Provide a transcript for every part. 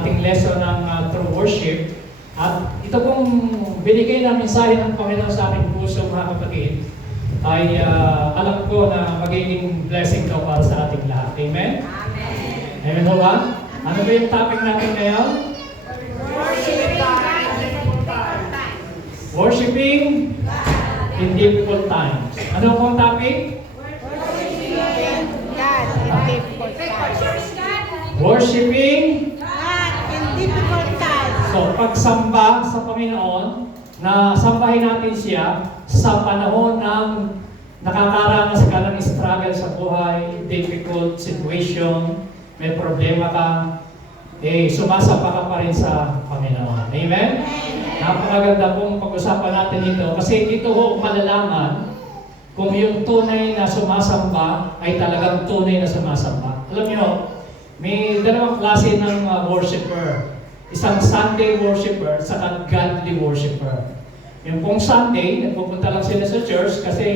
ating lesson ng true worship. At ito pong binigay na mensahe ng Panginoon sa ating puso, mga kapatid, ay alam ko na magiging blessing to para sa ating lahat. Amen? Amen. Amen ho ba? Ano ba yung topic natin ngayon? Worshiping God in difficult times. Worshiping in difficult times. Ano pong topic? Worshiping God in difficult times. Worshiping. God in difficult times. So, pagsamba sa Panginoon, na sambahin natin siya sa panahon ng nakakaranas ka ng struggle sa buhay, difficult situation, may problema ka, sumasamba ka pa rin sa Panginoon. Amen? Napakaganda pong pag-usapan natin ito kasi dito ho malalaman kung yung tunay na sumasamba ay talagang tunay na sumasamba. Alam niyo, may dalawang klase ng worshiper. Isang Sunday worshiper, saka godly worshiper. Yung pong Sunday, nagpupunta lang sila sa church kasi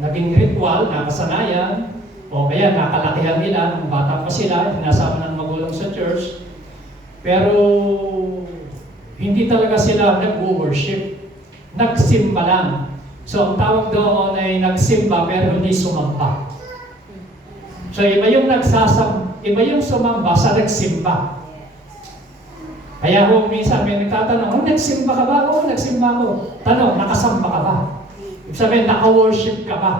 naging ritual, nakasanayan, o kaya nakalakihan nila, nung bata pa sila, hinasama ng magulang sa church. Pero hindi talaga sila nag-worship. Nagsimba lang. So ang tawag doon ay nagsimba pero hindi sumamba. So iba yung sumamba sa nagsimba. Kaya kung minsan may nagtatanong, nagsimba ka ba? Oo, nagsimba ko. Tanong, nakasamba ka ba? Ibig sabihin, naka-worship ka ba?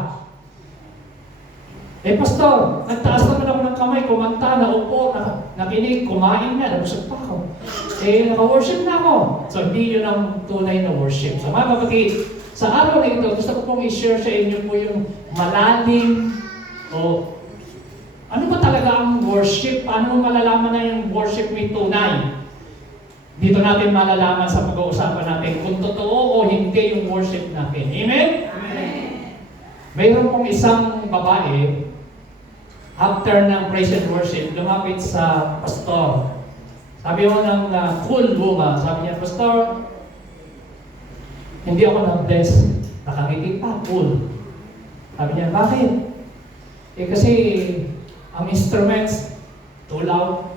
Pastor, nagtaas naman ako ng kamay, kumanta, naupo, nakinig, kumain na, nabusog pa ako. Naka-worship na ako. So, hindi yun ang tunay na worship. So, mga kapatid, sa araw na ito, gusto ko pong i-share sa inyo po yung malalim o ano ba talaga ang worship? Paano mo malalaman na yung worship may tunay? Dito natin malalaman sa pag-uusapan natin kung totoo o hindi yung worship natin. Amen? Amen. Mayroon pong isang babae, after ng praise and worship, lumapit sa pastor. Sabi mo ng cool woman, sabi niya, Pastor, hindi ako na-bless. Nakangiti pa, cool. Sabi niya, bakit? Kasi ang instruments, too loud,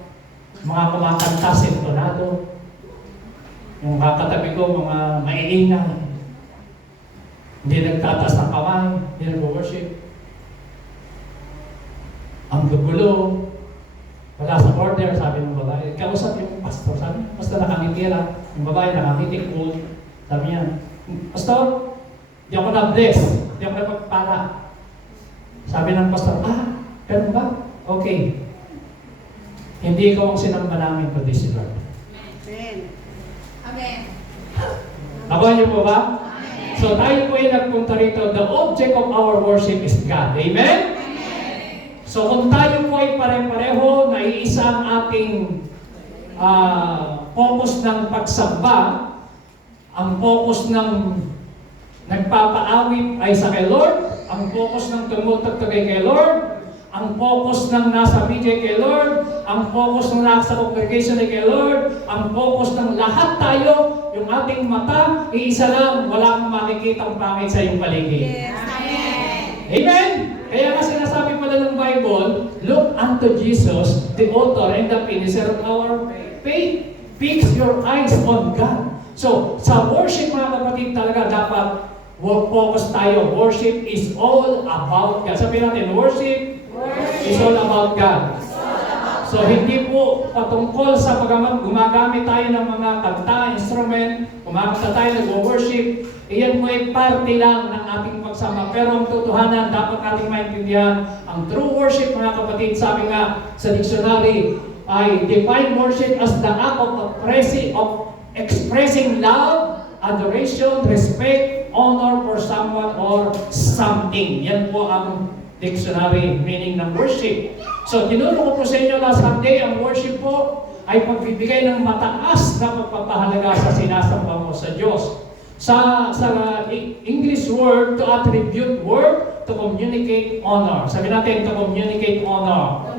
mga kumakanta, sintonado, yung kakatabi ko, mga maiingay, hindi nagtataas ng kamay, hindi nag-worship. Ang gugulo, wala sa order, sabi ng babae. Kausap yung pastor, sabi, basta nakangitira, yung babae nakangiti, cool. Sabi niya, Pastor, di ako na-bless, di ako napagpala. Sabi ng pastor, ganun ba? Okay. Hindi ikaw ang sinamba namin kundi si Lord. Amen. Amen. Nakuha niyo po ba? Amen. So tayo po ay nagpunta rito, the object of our worship is God. Amen? Amen. So kung tayo po ay pare-pareho na iisa ang ating focus ng pagsamba, ang focus ng nagpapaawit ay sa kay Lord, ang focus ng tumutugtugay kay Lord, ang focus ng nasa media kay Lord, ang focus ng nasa congregation ay kay Lord, ang focus ng lahat tayo, yung ating mata, iisa lang, wala kang makikitang pangit sa iyong paligid. Yes. Amen. Amen? Kaya nga sinasabi pala ng Bible, look unto Jesus, the author and the finisher of our faith. Fix your eyes on God. So, sa worship mga kapatid talaga dapat focus tayo. Worship is all about God. Sabihin natin, worship is all about God. So, hindi po patungkol sa gumagamit tayo ng mga kanta, instrument, kumakanta tayo, nag-worship. Iyan po ay parte lang ng ating pagsama. Pero ang totohanan, dapat nating maintindihan, ang true worship, mga kapatid, sabi nga sa dictionary, ay define worship as the act of expressing love, adoration, respect, honor for someone or something. Yan po ang dictionary meaning ng worship. So, tinuro ko po sa inyo last Sunday, ang worship po ay pagbibigay ng mataas na pagpapahalaga sa sinasamba mo sa Diyos. Sa English word, to attribute word, to communicate honor. Sabi natin, to communicate honor.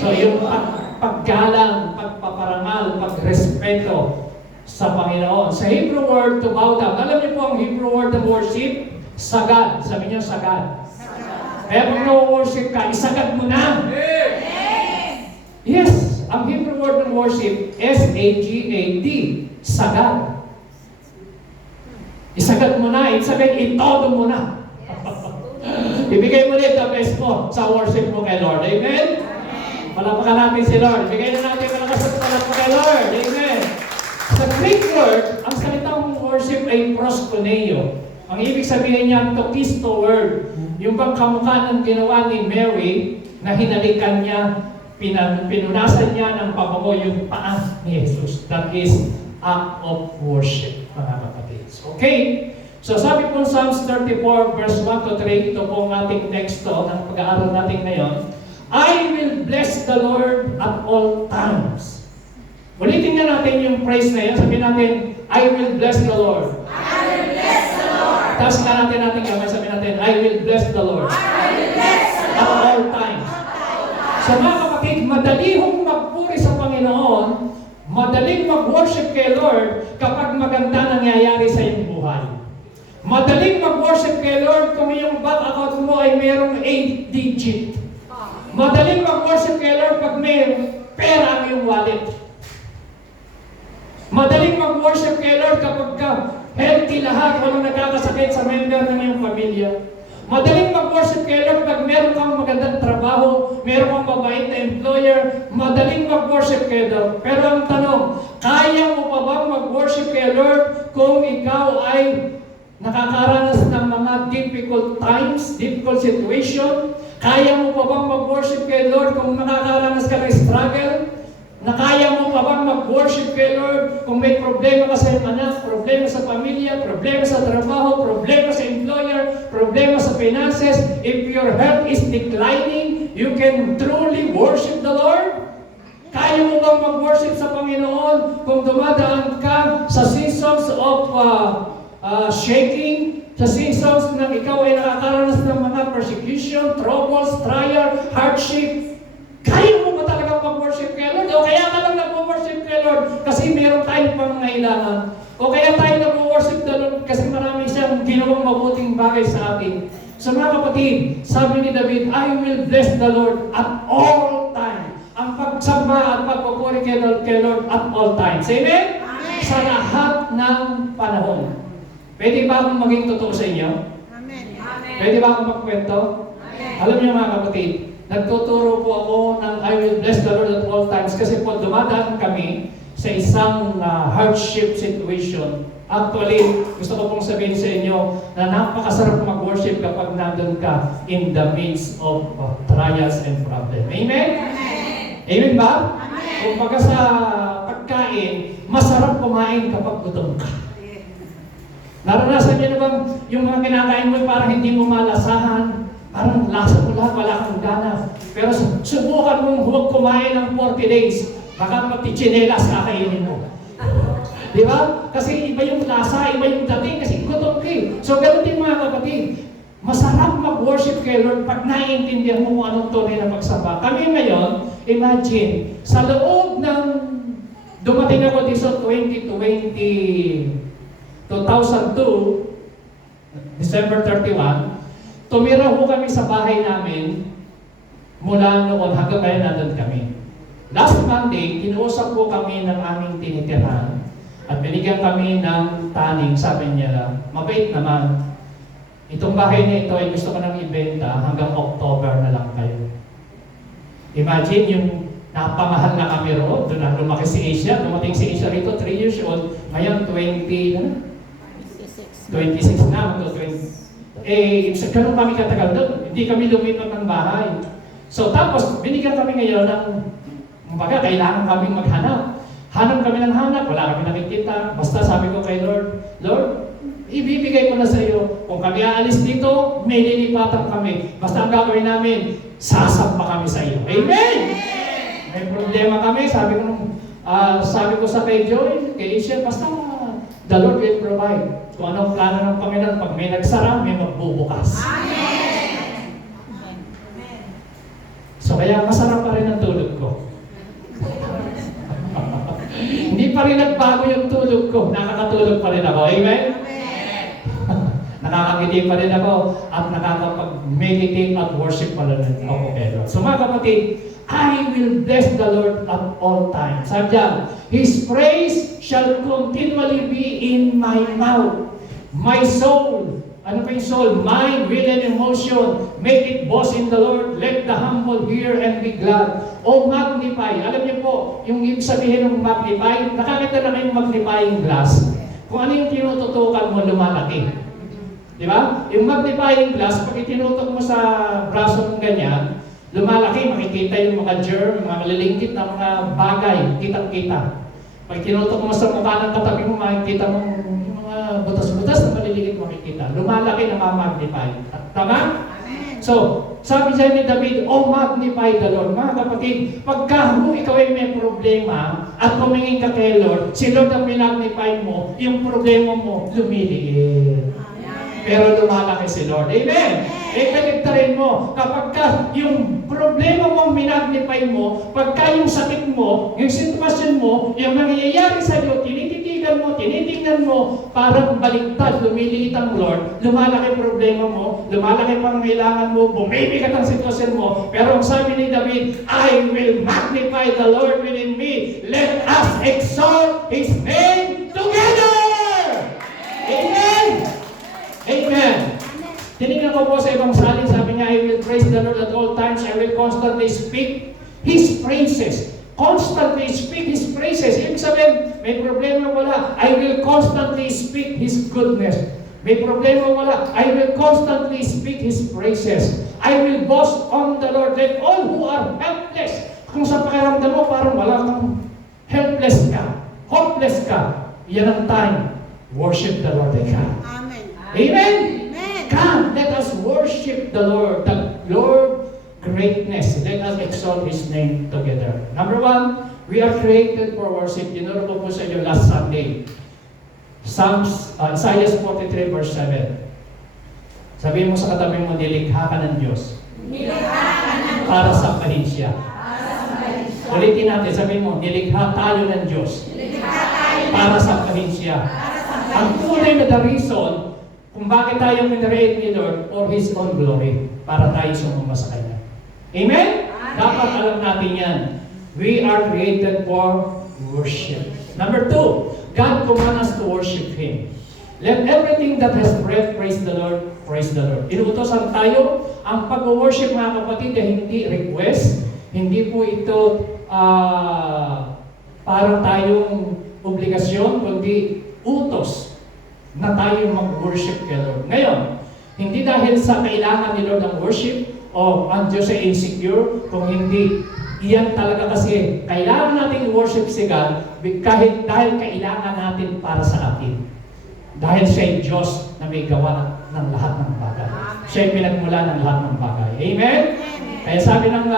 So, yung paggalang, pagpaparangal, pagrespeto sa Panginoon. Sa Hebrew word, to bow down. Alam niyo po ang Hebrew word ng worship? Sagad. Sabi niyo, sagad. Kaya kung no-worship ka, isagad mo na. Yes! Ang Hebrew word ng worship, S-A-G-A-D, sagad. Isagad mo na, sabihin, itodo mo na. Ibigay mo rin the best mo sa worship mo kay Lord. Amen? Palapakan natin si Lord. Ibigay na natin malakas at palapakan kay Lord. Amen? Sa Greek word, ang salitang worship ay proskuneo. Ang ibig sabihin niya, tokisto word. Yung bang kamukha ng ginawa ni Mary, na hinalikan niya, pinunasan niya ng pabango yung paa ni Jesus. That is act of worship, mga kapatids. Okay? So sabi po Psalms 34 verse 1 to 3, ito po ang ating teksto ng pag-aaral natin ngayon. I will bless the Lord at all times. Ulitin na natin yung praise na yan. Sabihin natin, I will bless the Lord. I will bless the Lord. Taas na natin kamay, sabihin natin, I will bless the Lord. I will bless the At Lord. all times. So mga kapatid, madali hong magpuri sa Panginoon, madaling mag-worship kay Lord kapag maganda nangyayari sa iyong buhay. Madaling mag-worship kay Lord kung yung bank account mo ay mayroong 8 digit. Madaling mag-worship kay Lord pag may pera ang iyong wallet. Madaling mag-worship kay Lord kapag healthy lahat, walang nagkakasakit sa member ng iyong pamilya. Madaling mag-worship kay Lord pag meron kang magandang trabaho, meron kang mabait na employer, madaling mag-worship kay Lord. Pero ang tanong, kaya mo pa bang mag-worship kay Lord kung ikaw ay nakakaranas ng mga difficult times, difficult situation? Kaya mo pa bang mag-worship kay Lord kung nakakaranas ka ng struggle? Na kaya mo pa bang mag-worship kay Lord kung may problema ka sa iyong anak, problema sa pamilya, problema sa trabaho, problema sa employer, problema sa finances? If your health is declining, you can truly worship the Lord? Kaya mo bang mag-worship sa Panginoon kung dumadaan ka sa seasons of shaking, sa seasons na ikaw ay nakakaranas ng mga persecution, troubles, trial, hardship? Kaya mo ba talaga mag-worship kay Lord? O kaya ka lang nag-worship kay Lord kasi meron tayong pangangailangan? O kaya tayo nag-worship the Lord kasi marami siyang ginawang mabuting bagay sa atin? So mga kapatid, sabi ni David, I will bless the Lord at all times. Ang pagsamba at pagpupuri kay Lord at all times. Amen? Amen. Sa lahat ng panahon. Pwede ba akong maging totoo sa inyo? Amen. Pwede ba akong magkwento? Amen. Alam niyo mga kapatid, nagtuturo po ako ng I will bless the Lord at all times kasi po dumadaan kami sa isang hardship situation. Actually, gusto ko pong sabihin sa inyo na napakasarap mag-worship kapag nandun ka in the midst of trials and problems. Amen? Amen ba? Amen. Kung pagka sa pagkain, masarap kumain kapag gutom ka. Naranasan niyo na bang yung mga kinakain mo parang hindi mo malasahan? Parang lasa mo lahat, wala kang gana. Pero subukan mong huwag kumain ng 40 days. Baka pati tsinelas kakainin mo. Di ba? Kasi iba yung lasa, iba yung dating, kasi gutom ka eh. So ganun din mga kapatid. Masarap mag-worship kay Lord pag naiintindihan mo kung anong tunay na pagsamba. Kami ngayon, imagine, sa loob ng dumating ako dito 2002, December 31, tumira po kami sa bahay namin mula noon hanggang ngayon nandun kami. Last Monday, kinuusap po kami ng aming tinitirhan at binigyan kami ng taning. Sabi niya, mabait naman. Itong bahay na ito ay gusto ko nang ibenta hanggang October na lang kayo. Imagine yung napamahal na kami roon. Doon na lumaki si Asia. Dumating si Asia rito, 3 years old. Ngayon, 26 na. 20. Ganun kami katagal doon. Hindi kami lumipat ng bahay. So, tapos, binigyan kami ngayon ng, kumbaga, kailangan kami maghanap. Hanap kami ng hanap, wala kami nakikita. Basta sabi ko kay Lord, Lord, ibibigay ko na sa iyo. Kung kami aalis dito, may lilipatan kami. Basta ang gagawin namin, sasampa kami sa iyo. Amen! May problema kami, sabi ko sa kay Joy, kay Isha, basta the Lord will provide. Kung anong plano ng Panginoon, pag may nagsara, may magbubukas. Amen. So kaya masarap pa rin ang tulog ko. Hindi pa rin nagbago yung tulog ko. Nakakatulog pa rin ako. Amen? nakakangiti pa rin ako at nakakapag-meditate at worship pa rin ako kay Lord. So mga kapatid, I will bless the Lord at all times. Sabi diyan, His praise shall continually be in my mouth. My soul, ano pa yung soul? Mind, will, and emotion, make it boast in the Lord. Let the humble hear and be glad. O magnify. Alam niyo po, yung ibig sabihin ng magnify, nakakita na kayong magnifying glass. Kung ano yung tinututukan mo, lumalaki. Di ba? Yung magnifying glass, pag itinutok mo sa braso ng ganyan, lumalaki, makikita yung mga germ, mga malilingkit na mga bagay, kitang-kita. Pag tinutok mo sa mukha ng katabi mo, makikita mo yung mga butas-butas na maliliit makikita. Lumalaki na ma-magnify. Tama? So, sabi siya ni David, "Oh, magnify the Lord." Mga kapatid, pagka ikaw ay may problema at tumingin ka kay Lord, si Lord ang magnify mo, yung problema mo lumiliit. Pero lumalaki si Lord. Amen! Connectarin mo. Kapag ka yung problema mo magnify mo, pagka yung sakit mo, yung sitwasyon mo, yung nangyayari sa iyo, tinitingnan mo, parang baliktad, lumiliit ang Lord, lumalaki problema mo, lumalaki pangangailangan mo, bumibigat ang sitwasyon mo, pero ang sabi ni David, I will magnify the Lord within me. Let us exalt His name together! Amen! Amen! Tinignan ko po sa ibang salin, sabi niya, I will praise the Lord at all times, I will constantly speak His praises. Constantly speak His praises. Ibig sabihin, may problema wala, I will constantly speak His goodness. May problema wala, I will constantly speak His praises. I will boast on the Lord. Let all who are helpless, kung sa pakiramdam mo parang wala kang helpless ka, hopeless ka, yan ang time, worship the Lord again. Amen. Amen? Amen. Come, let us worship the Lord greatness. Let us exalt His name together. Number one, we are created for worship. Tinuro ko po sa inyo last Sunday. Isaiah 43 verse 7. Sabihin mo sa katabi mo, nilikha ka ng Diyos. Para sa siya. Ulitin natin, sabihin mo, nilikha tayo ng Diyos. Para sa siya. Ang tunay na the reason kung bakit tayo minreate ni Lord for His own glory. Para tayo sumama sa Kanya. Amen? Dapat alam natin yan. We are created for worship. Number two, God commands us to worship Him. Let everything that has breath praise the Lord, praise the Lord. Inuutosan tayo, ang pag-worship mga kapatid ay hindi request, hindi po ito parang tayong obligasyon, kundi utos na tayo mag-worship kay Lord. Ngayon, hindi dahil sa kailangan ni Lord ang worship, o ang Diyos ay insecure, kung hindi, iyan talaga kasi kailangan natin worship si God kahit dahil kailangan natin para sa atin. Dahil siya ay Diyos na may gawa ng lahat ng bagay. Siya ay pinagmula ng lahat ng bagay. Amen? Kaya sabi ng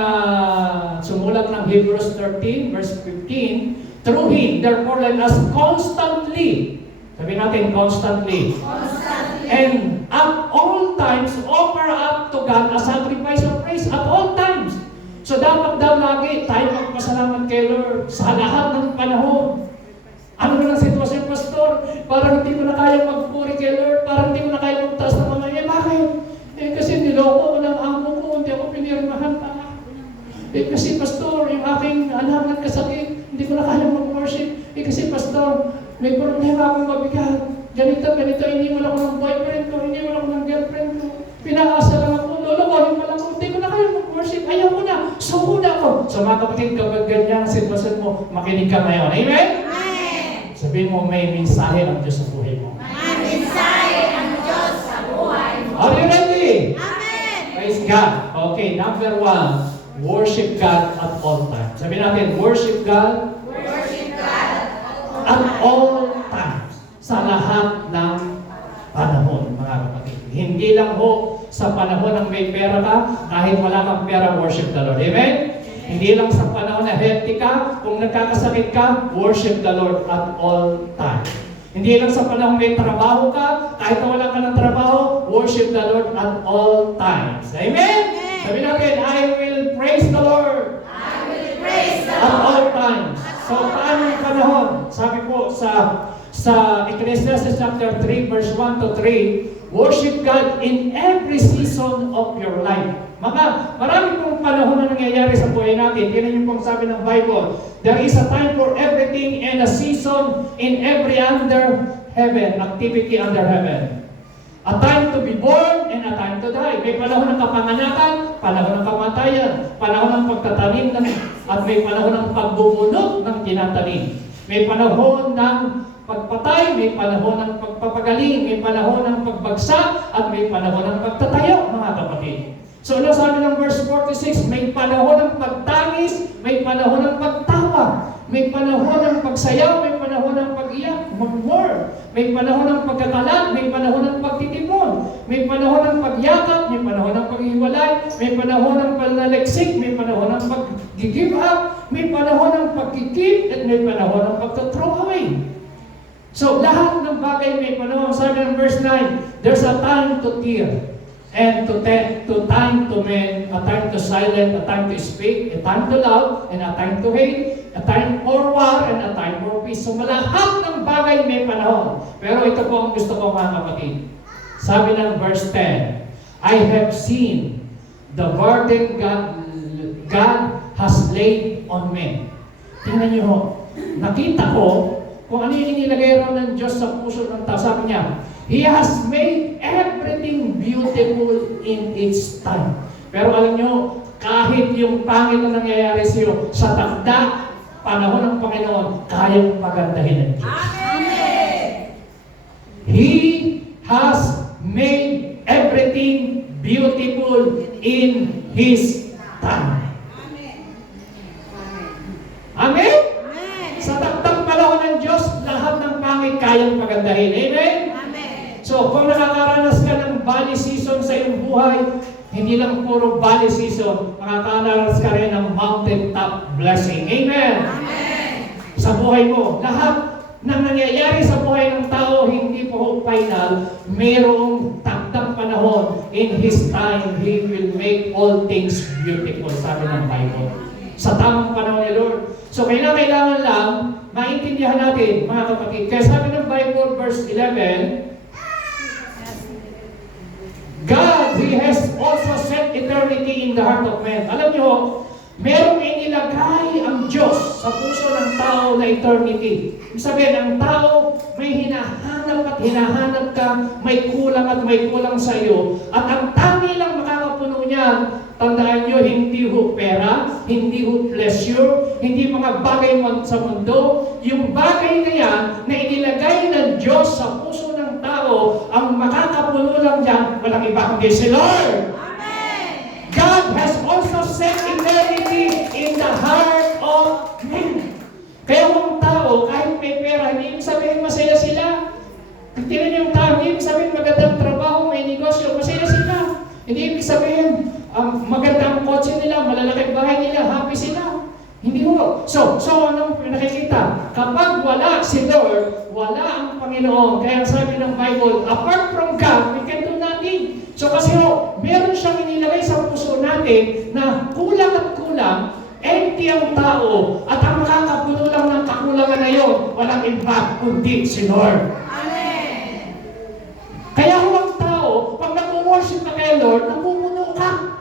sumulat ng Hebrews 13 verse 15, through Him, therefore let us constantly, sabi natin constantly, and at all times, offer up to God a sacrifice of praise at all times. So dapat daw lagi tayo magpasalamat kay Lord sa lahat ng panahon. Ano ba ng sitwasyon, Pastor? Parang hindi ko na kaya magpuri kay Lord, parang hindi ko na kaya magtaas ng kamay. Bakit? Kasi niloko ko ng amo ko, hindi ako pinirmahan pa. Kasi Pastor, yung aking anak nagkasakit, hindi ko na kaya mag-worship. Kasi Pastor, may problema akong mabigat. Ganito, iniwan ako ng boyfriend ko, iniwan ako ng girlfriend ko. Pinaasa lang ako, lolokohin pa lang ako, hindi ko na kaya mag-worship, ayaw ko na, suko na ako. So mga kapatid, kapag ganyan ang sitwasyon mo, makinig ka ngayon. Amen? Amen. Sabihin mo, may mensahe ang Diyos sa buhay mo. May mensahe ang Diyos sa buhay mo. Are you ready? Amen. Praise God. Okay, number one, worship God at all times. Sabihin natin, worship God Worship God at all times. Sa lahat ng panahon, mga kapatid. Hindi lang ho sa panahon ng may pera ka, kahit wala kang pera, worship the Lord. Amen? Hindi lang sa panahon na healthy ka, kung nagkakasakit ka, worship the Lord at all times. Hindi lang sa panahon may trabaho ka, kahit na wala ka ng trabaho, worship the Lord at all times. Amen? Sabi natin, I will praise the Lord I will praise the at Lord. all times. So, paano yung panahon? Sabi po sa Ecclesiastes chapter 3, verse 1 to 3, Worship God in every season of your life. Marami pong panahon na nangyayari sa buhay natin. Tingnan niyo pong sabi ng Bible, there is a time for everything and a season in every under heaven, activity under heaven. A time to be born and a time to die. May panahon ng kapanganakan, panahon ng kamatayan, panahon ng pagtatanim, at may panahon ng pagbubunot ng tinatanim. May panahon ng pagpatay, may panahon ng pagpapagaling, may panahon ng pagbagsak, at may panahon ng pagtatayo, mga kapatid. So, ano sabi ng verse 46? May panahon ng pagtangis, may panahon ng pagtawa, may panahon ng pagsayaw, may panahon ng pag-iyak, mag-war, may panahon ng pagkakalat, may panahon ng pagtitipon, may panahon ng pagyakap, may panahon ng paghiwalay, may panahon ng panaliksik, may panahon ng pag-give up, may panahon ng pagkikip, at may panahon ng pag-throw away. So, lahat ng bagay may panahon. Sabi ng verse 9, there's a time to tear, and to time to mend, a time to silent, a time to speak, a time to love, and a time to hate, a time for war, and a time for peace. So, lahat ng bagay may panahon. Pero ito po ang gusto ko, mga kapatid. Sabi ng verse 10, I have seen the burden God has laid on men. Tingnan niyo ho, nakita ko kung ano yung inilagay raw ng Diyos sa puso ng tao. Sabi niya, He has made everything beautiful in its time. Pero alam nyo, kahit yung pangit na nangyayari sa iyo, sa takda, panahon ng Panginoon, kayang pagandahin ng Diyos. Amen. He has made everything beautiful in His time. Amen? Sa takdang panahon ng Diyos, lahat ng pangit kayang pagandahin. Amen? So, kung nakakaranas ka ng valley season sa iyong buhay, hindi lang puro valley season, makakaranas ka rin ng mountaintop blessing. Amen? Amen! Sa buhay mo, lahat ng nangyayari sa buhay ng tao, hindi po final, mayroong takdang panahon. In His time, He will make all things beautiful, sabi ng Bible. Sa tamang panahon ni Lord. So, kailangan lang maintindihan natin, mga kapatid. Kaya sabi ng Bible, verse 11, God, He has also set eternity in the heart of man. Alam niyo, merong inilagay ang Diyos sa puso ng tao na eternity. Ibig sabihin, ang tao may hinahanap ka, may kulang sa iyo. At ang tangi lang makakapuno niyan, tandaan niyo, hindi ho pera, hindi ho pleasure, hindi mga bagay sa mundo. Yung bagay na yan na inilagay ng Diyos sa puso ng tao, ang makakapuno lang dyan, walang iba kundi si Lord. Amen. God has also set eternity in the heart of men. Kaya yung tao, kahit may pera, hindi ibig sabihin masaya sila. Tingnan niyo yung tao, hindi ibig sabihin magandang trabaho, may negosyo, masaya sila. Hindi ibig sabihin, magandang kotse nila, malalaking bahay nila, happy sila. Hindi ho. So anong nakikita? Kapag wala si Lord, wala ang Panginoon. Kaya sabi ng Bible, apart from God, we can do nothing. So kasi ho, meron siyang inilagay sa puso natin na kulang at kulang, empty ang tao, at ang makakapuno lang ng kakulangan na yun, walang iba kundi si Lord. Amen. Kaya ho ang tao, pag nag-worship ka kay Lord, napupuno ka.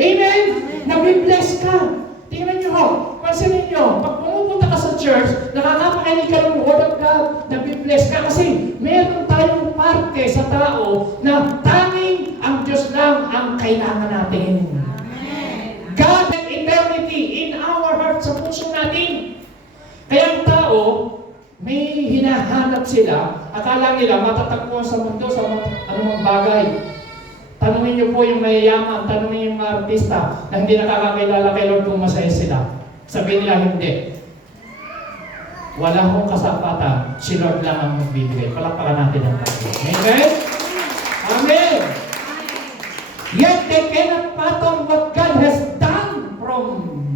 Amen? Nabibless ka. Tingnan niyo ho, pansinin niyo, pag pumupunta ka sa church, nakakapakinig ka ng Word of God, nabibless ka kasi meron tayong parte sa tao na tanging ang Diyos lang ang kailangan natin. Amen. God and eternity in our heart, sa puso natin. Kaya ang tao, may hinahanap sila, akala nila matatagpuan sa mundo sa anumang bagay. Tanungin niyo po yung mayayaman, tanungin yung mga artista na hindi nakakakilala kay Lord kung masaya sila. Sabihin nila hindi. Wala akong kasapatan, si Lord lang ang magbibigay. Palakpakan natin ang Panginoon. Amen? Amen! Yet they cannot fathom what God has done from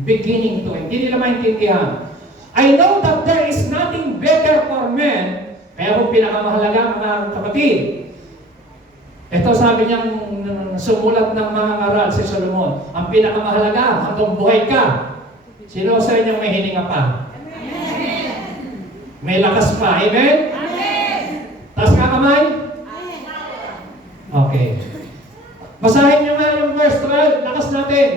beginning to end. Hindi nila maintindihan. I know that there is nothing better for men. Kaya kung pinakamahalaga, mga kapatid, ito sabi niyang sumulat ng mga ngaral si Solomon, ang pinakamahalaga hanggang buhay ka. Sino sa inyo may hininga pa? Amen. May lakas pa. Amen? Amen. Taas nga kamay. Amen. Okay. Basahin niyo nga yung verse 12. Lakas natin.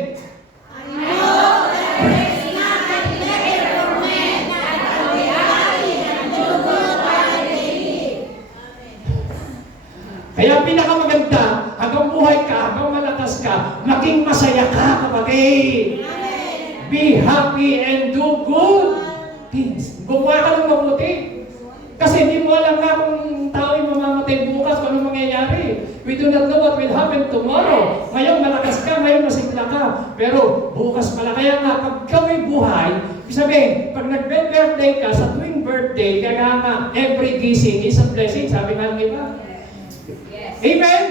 Kaya pinakamaganda, hanggang buhay ka, hanggang malakas ka, maging masaya ka, kapatid. Be happy and do good things. Gumawa ka ng mabuti. Kasi hindi mo alam na kung tao yung mamamatay bukas, kung anong mangyayari. We do not know what will happen tomorrow. Ngayon malakas ka, ngayon masigla ka. Pero bukas pala. Kaya nga, pag kami buhay, sabihin, pag nag-birthday ka, sa tuwing birthday, kaya nga, every gising is a blessing. Sabi nga ng iba. Amen?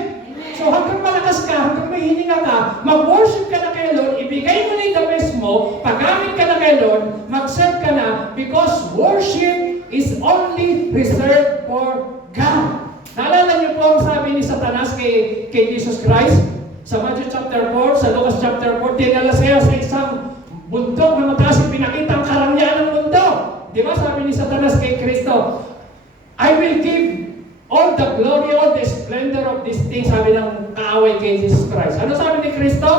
So hanggang malakas ka, hanggang may hininga ka, mag-worship ka na kay Lord, ibigay mo na yung the best mo, pag-amit ka na kay Lord, mag-serve ka na, because worship is only reserved for God. Naalala niyo po ang sabi ni Satanas kay Jesus Christ? Sa Matthew chapter 4, sa Lucas chapter 4, dinala siya sa isang bundok na mataas, pinakita ang karangyaan ng mundo. Di ba sabi ni Satanas kay Kristo, I will give all the glory, all the splendor of these things, sabi ng kaaway kay Jesus Christ. Ano sabi ni Kristo?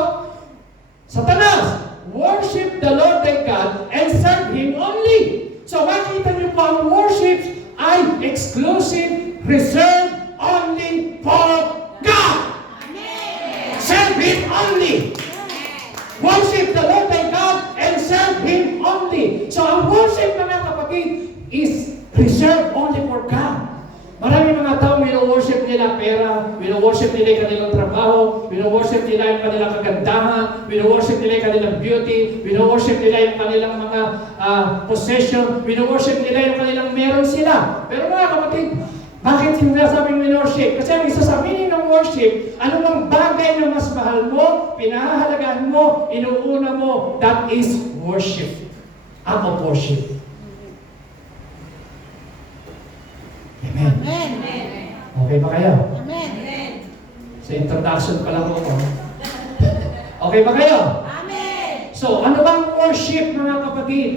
Satanas, worship the Lord thy God and serve Him only. So makita niyo po ang worship ay exclusive, reserved only for God. Serve Him only. Worship the Lord thy God and serve Him only. So ang worship, mga kapatid, is reserved only for God. Marami mga tao, wino-worship nila pera, wino-worship nila yung kanilang trabaho, wino-worship nila yung kanilang kagandahan, wino-worship nila yung kanilang beauty, wino-worship nila yung kanilang mga possession, wino-worship nila yung kanilang meron sila. Pero mga kapatid, bakit sinasabing wino-worship? Kasi ang isa sa meaning ng worship, anumang bagay na mas mahal mo, pinahahalagahan mo, inuuna mo, that is worship. Act of worship. Amen. Okay ba kayo? Amen. Sa introduction pa lang po. Okay ba kayo? Amen. So, ano bang worship, mga kapatid?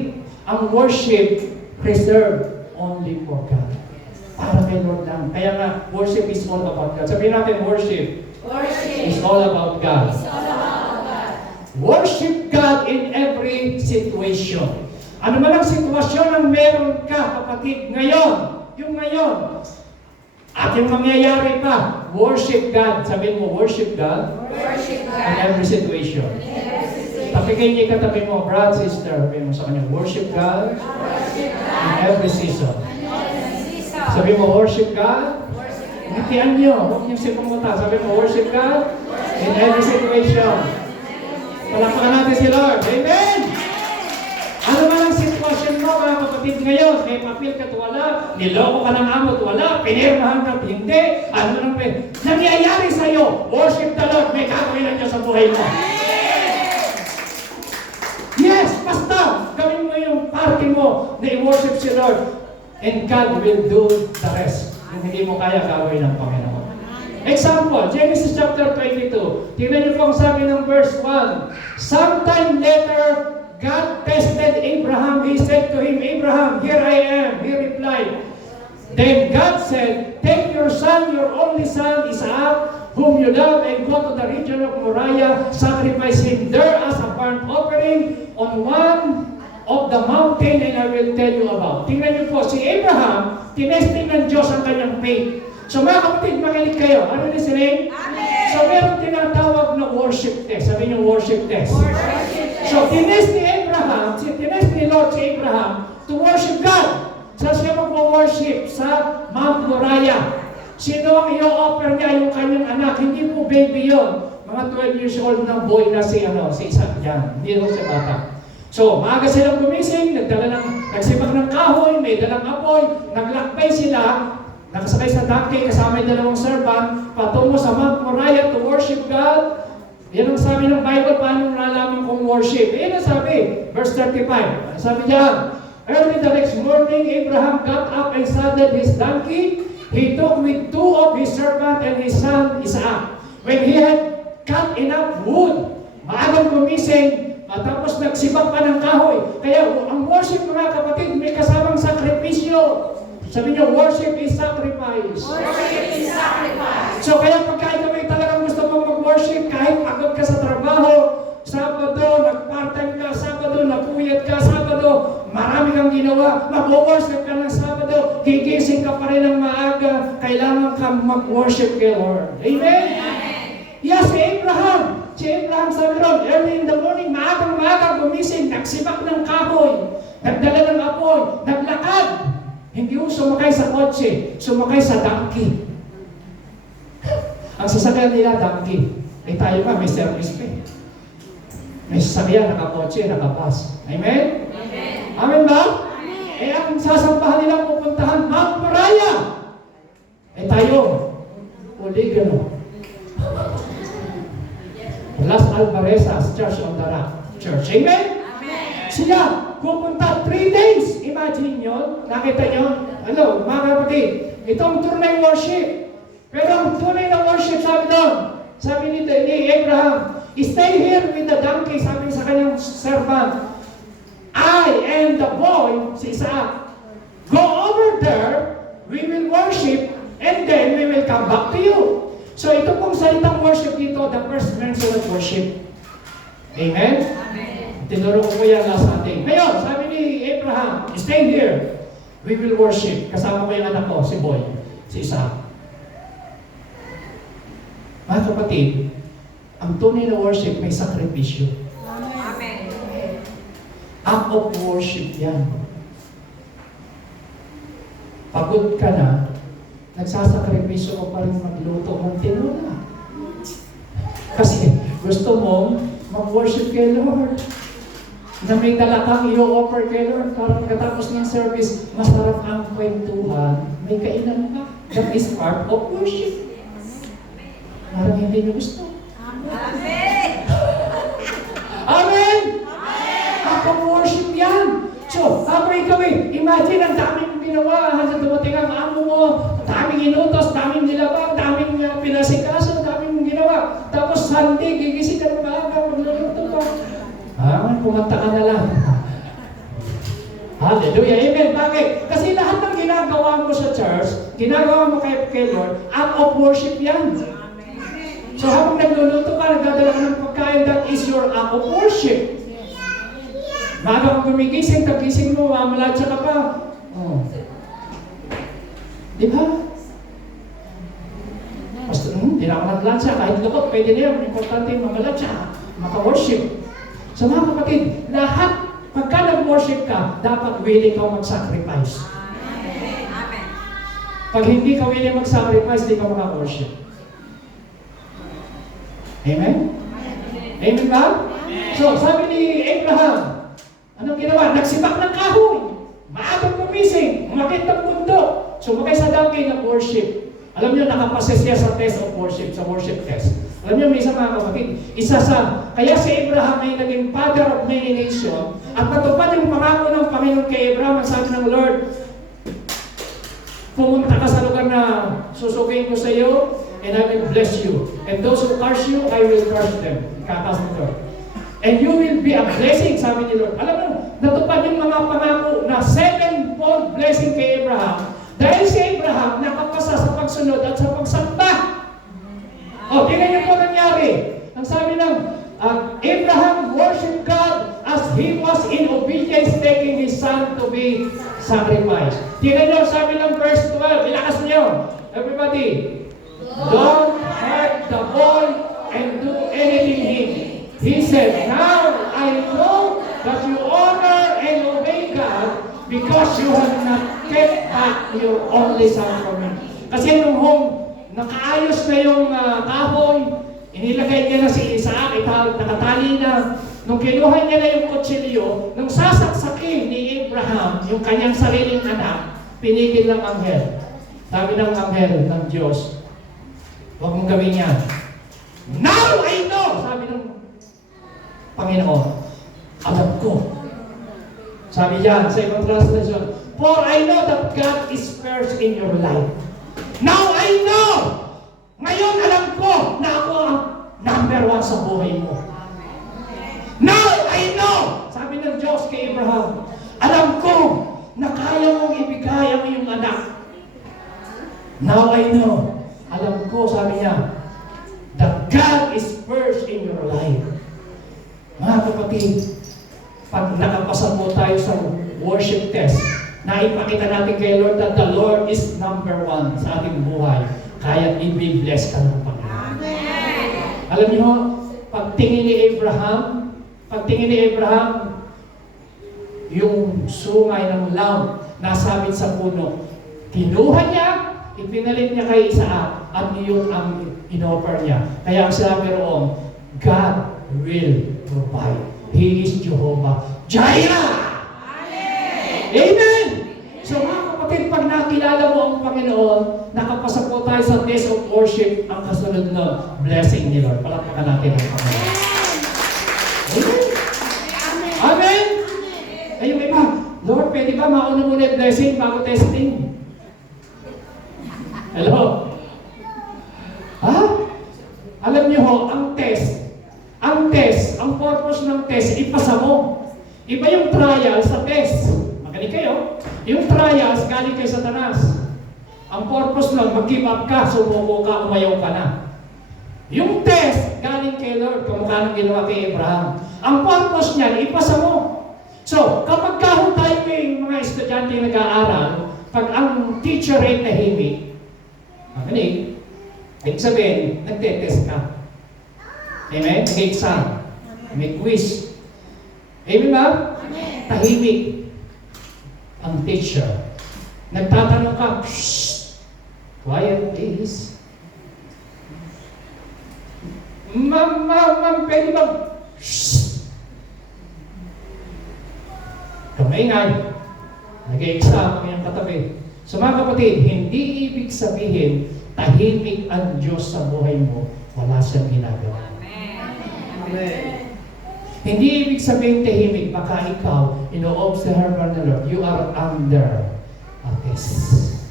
Ang worship reserved only for God. Para kay Lord lang. Kaya nga, worship is all about God. Sabihin natin, worship is all about God. Worship God in every situation. Ano man ang sitwasyon ang meron ka, kapatid, ngayon, yung ngayon, at yung mangyayari pa, worship God. Sabihin mo, worship God in every situation. Tapigay niya katabi mo, brother, sister, sabihin mo sa kanya, worship God in every season. Sabihin mo, worship God. Ngitian niyo, huwag niyo sipamuta. Sabihin mo, worship God in every situation. Palakpakan natin si Lord. Amen! Ano man ang sitwasyon mo, mga kapatid, ngayon? May papel ka at wala, niloko ka ng amo at wala, pinirmahan ka at hindi, ano nang nangyayari sa'yo, worship the Lord, may gagawin na Diyos sa buhay mo. Yes, basta, gawin mo yung party mo na i-worship si Lord, and God will do the rest. Kung hindi mo kaya, gagawin ng Panginoon. Example, Genesis chapter 22. Tingnan niyo po ang sabi ng verse 1. Sometime later, God tested Abraham. He said to him, Abraham, here I am. He replied. Then God said, take your son, your only son, Isaac, whom you love, and go to the region of Moriah, sacrifice him there as a burnt offering on one of the mountain, and I will tell you about. Tingnan niyo po, si Abraham, tinesting ng Diyos ang kanyang faith. So mga kapatid, makinig kayo. Ano ni Siling? Amen. So meron tinatawag na worship test. Sabi niyo worship test. So tinest ni Abraham, tinest ni Lord si Abraham to worship God. So siya mag-worship sa Mount Moriah. Sino ang i-offer niya? Yung kanyang anak. Hindi po baby yon. Mga 12 years old na boy na si Isaac yan. Hindi rin si bata. So, maaga silang gumising, nagsibak ng kahoy, may dalang apoy, naglakbay sila, nakasakay sa donkey, kasama yung dalawang servant, patungo sa Mount Moriah to worship God. Yan ang sabi ng Bible, paano nalaman kung worship? Yan ang sabi, verse 35. Sabi niya, early the next morning, Abraham got up and saddled his donkey. He took with two of his servants and his son Isaac. When he had cut enough wood, maagang gumising, matapos nagsibak pa ng kahoy. Kaya ang worship, mga kapatid, may kasamang sakripisyo. Sabi niyo, worship is sacrifice. Worship is sacrifice. So kaya pagka ginawa. Mag-worship ka ng Sabado, gigising ka pa rin ng maaga, kailangan kang mag-worship kay Lord. Amen? Yes, si Abraham. Si Abraham sabi ron, early in the morning, maagang gumising, nagsibak ng kahoy, nagdala ng apoy, naglakad. Hindi mo sumakay sa kotse, sumakay sa donkey. Ang sasakyan nila, donkey. Eh tayo nga, may service pa. May sasakyan, nakakotse, nakabas. Amen? Amen ba? Eh ang sasambahan nila pupuntahan, Mount Moriah. Eh tayo, Oligano. Las Alvarezas Church on the Rock Church. Amen? Sila, pupunta 3 days. Imagine nyo, nakita nyo? Hello, mga kapatid, itong tunay worship. Pero ang tunay na worship, sabi ni Abraham, stay here with the donkey, sabi sa kanyang servant. I and the boy, si Isaac, go over there, we will worship, and then we will come back to you. So ito pong salitang worship dito, the first mention of worship. Amen? Tinuro ko yan last Sunday. Ngayon, sabi ni Abraham, stay here. We will worship. Kasama ko yung anak ko, si Boy, si Isaac. Mga kapatid, ang tunay na worship may sakripisyo. Act of worship yan. Pagod ka na, nagsasakripisyo ko pa rin magluto ng tinola. Kasi gusto mong mag-worship kay Lord. Na may dala kang i-offer kay Lord para pagkatapos ng service, masarap ang kwentuhan, may kainan ka. That is part of worship. Parang hindi nyo gusto. Amen! Amen! Act of worship yan. So, habang ikaw imagine ang daming ginawa, hanggang dumating ang amo mo, daming inutos, daming nilabang, daming pinasikaso, daming ginawa. Tapos Sunday, gigising ka ng maaga, magluluto ka. Kumanta ka na lang. Hallelujah. Amen. Bakit? Kasi lahat ng ginagawa mo sa church, ginagawa mo kay Lord, act of worship yan. So habang nagluluto ka, nagdadala ka ng pagkain, that is your act of worship. Maaga kang gumigising, tagising mo, mamalatsa ka pa. Oh. Di ba? Basta, hindi na ako naglatsa, kahit lukot, pwede na yan. Importante yung mamalatsa, maka-worship. So mga kapatid, lahat, pagka nag-worship ka, dapat willing ka mag-sacrifice. Pag hindi ka willing mag-sacrifice, di ka maka-worship. Amen? Amen ba? So, sabi ni Abraham, anong ginawa? Nagsibak ng kahoy. Maagang gumising. Umakit ng bundok. Sumakay sa donkey ng worship. Alam niyo, nakapases siya sa test of worship, sa worship test. Alam niyo, may isa mga kapatid, kaya si Abraham ay naging father of many nations, at natupad yung pangako ng Panginoon kay Abraham, ang sabi ng Lord, pumunta ka sa lugar na susugayin ko sa iyo, and I will bless you. And those who curse you, I will curse them. Kakas nito. And you will be a blessing, sabi ni Lord. Alam mo, natupad yung mga pangako na 7-fold blessing kay Abraham. Dahil si Abraham nakapasa sa pagsunod at sa pagsamba. O, tingnan niyo po nangyari. Ang sabi ng Abraham worshiped God as he was in obedience, taking his son to be sacrificed. Tingnan niyo, sabi ng verse 12, ilakas niyo. Everybody, don't hurt the boy and do anything him. He said, now I know that you honor and obey God because you have not kept back your only son from me. Kasi nung nakaayos na yung kahoy, inilagay niya na si Isaac, nakatali na. Nung kinuha niya na yung kutsilyo, nung sasaksakin ni Abraham yung kanyang sariling anak, pinigil ng anghel. Sabi ng anghel ng Diyos, huwag mong gawin yan. Now I know! Sabi ng Panginoon, alam ko. Sabi yan sa ibang translation, for I know that God is first in your life. Now I know! Ngayon alam ko na ako ang number 1 sa buhay mo. Now I know! Sabi ng Diyos kay Abraham, alam ko na kaya mong ibigay ang iyong anak. Now I know. Alam ko, sabi niya, that God is first in your life. Mga kapatid, pag nakapasok nakapasa po tayo sa worship test. Naipakita natin kay Lord that the Lord is number one sa ating buhay. Kaya i-bless ka ng Panginoon. Alam niyo, pagtingin ni Abraham, yung sungay ng lamb nasabit sa puno. Kinuha niya, ipinalit niya kay Isaac, at yun ang inoffer niya. Kaya ang sinabi roon, God will provide. He is Jehovah Jireh! Amen! So mga kapatid, pag nakilala mo ang Panginoon, nakapasa po tayo sa days of worship, ang kasunod na blessing ni Lord. Palakpakan natin ang Panginoon. Amen! Amen! Ay, yung iba, Lord, pwede ba mauna muna yung blessing bago testing? Hello? Ha? Alam niyo ho, ang purpose ng test, ipasa mo. Iba yung trial sa test. Magaling kayo. Yung trials, galing kay Satanas. Ang purpose lang, mag-give up ka, sumuko ka, umayaw ka na. Yung test, galing kay Lord, kamukha ng ginawa kay Abraham. Ang purpose niyan, ipasa mo. So, kapag kahit tayo may mga estudyante nag-aaral, pag ang teacher ay tahimik, magaling, ibig sabihin, nagtetest ka. Amen? Nag-exam. May quiz. Amen ba? Tahimik ang teacher. Nagtatanong ka, shh, quiet please. Ma'am, pwede ba? Shh. Kamingay. Nag-exam ang iyong katabi. So mga kapatid, hindi ibig sabihin tahimik ang Diyos sa buhay mo, wala siyang ginagawa. Amen. Hindi ibig sabihin tahimik, baka ikaw, ino-observe ng Lord, you are under a test.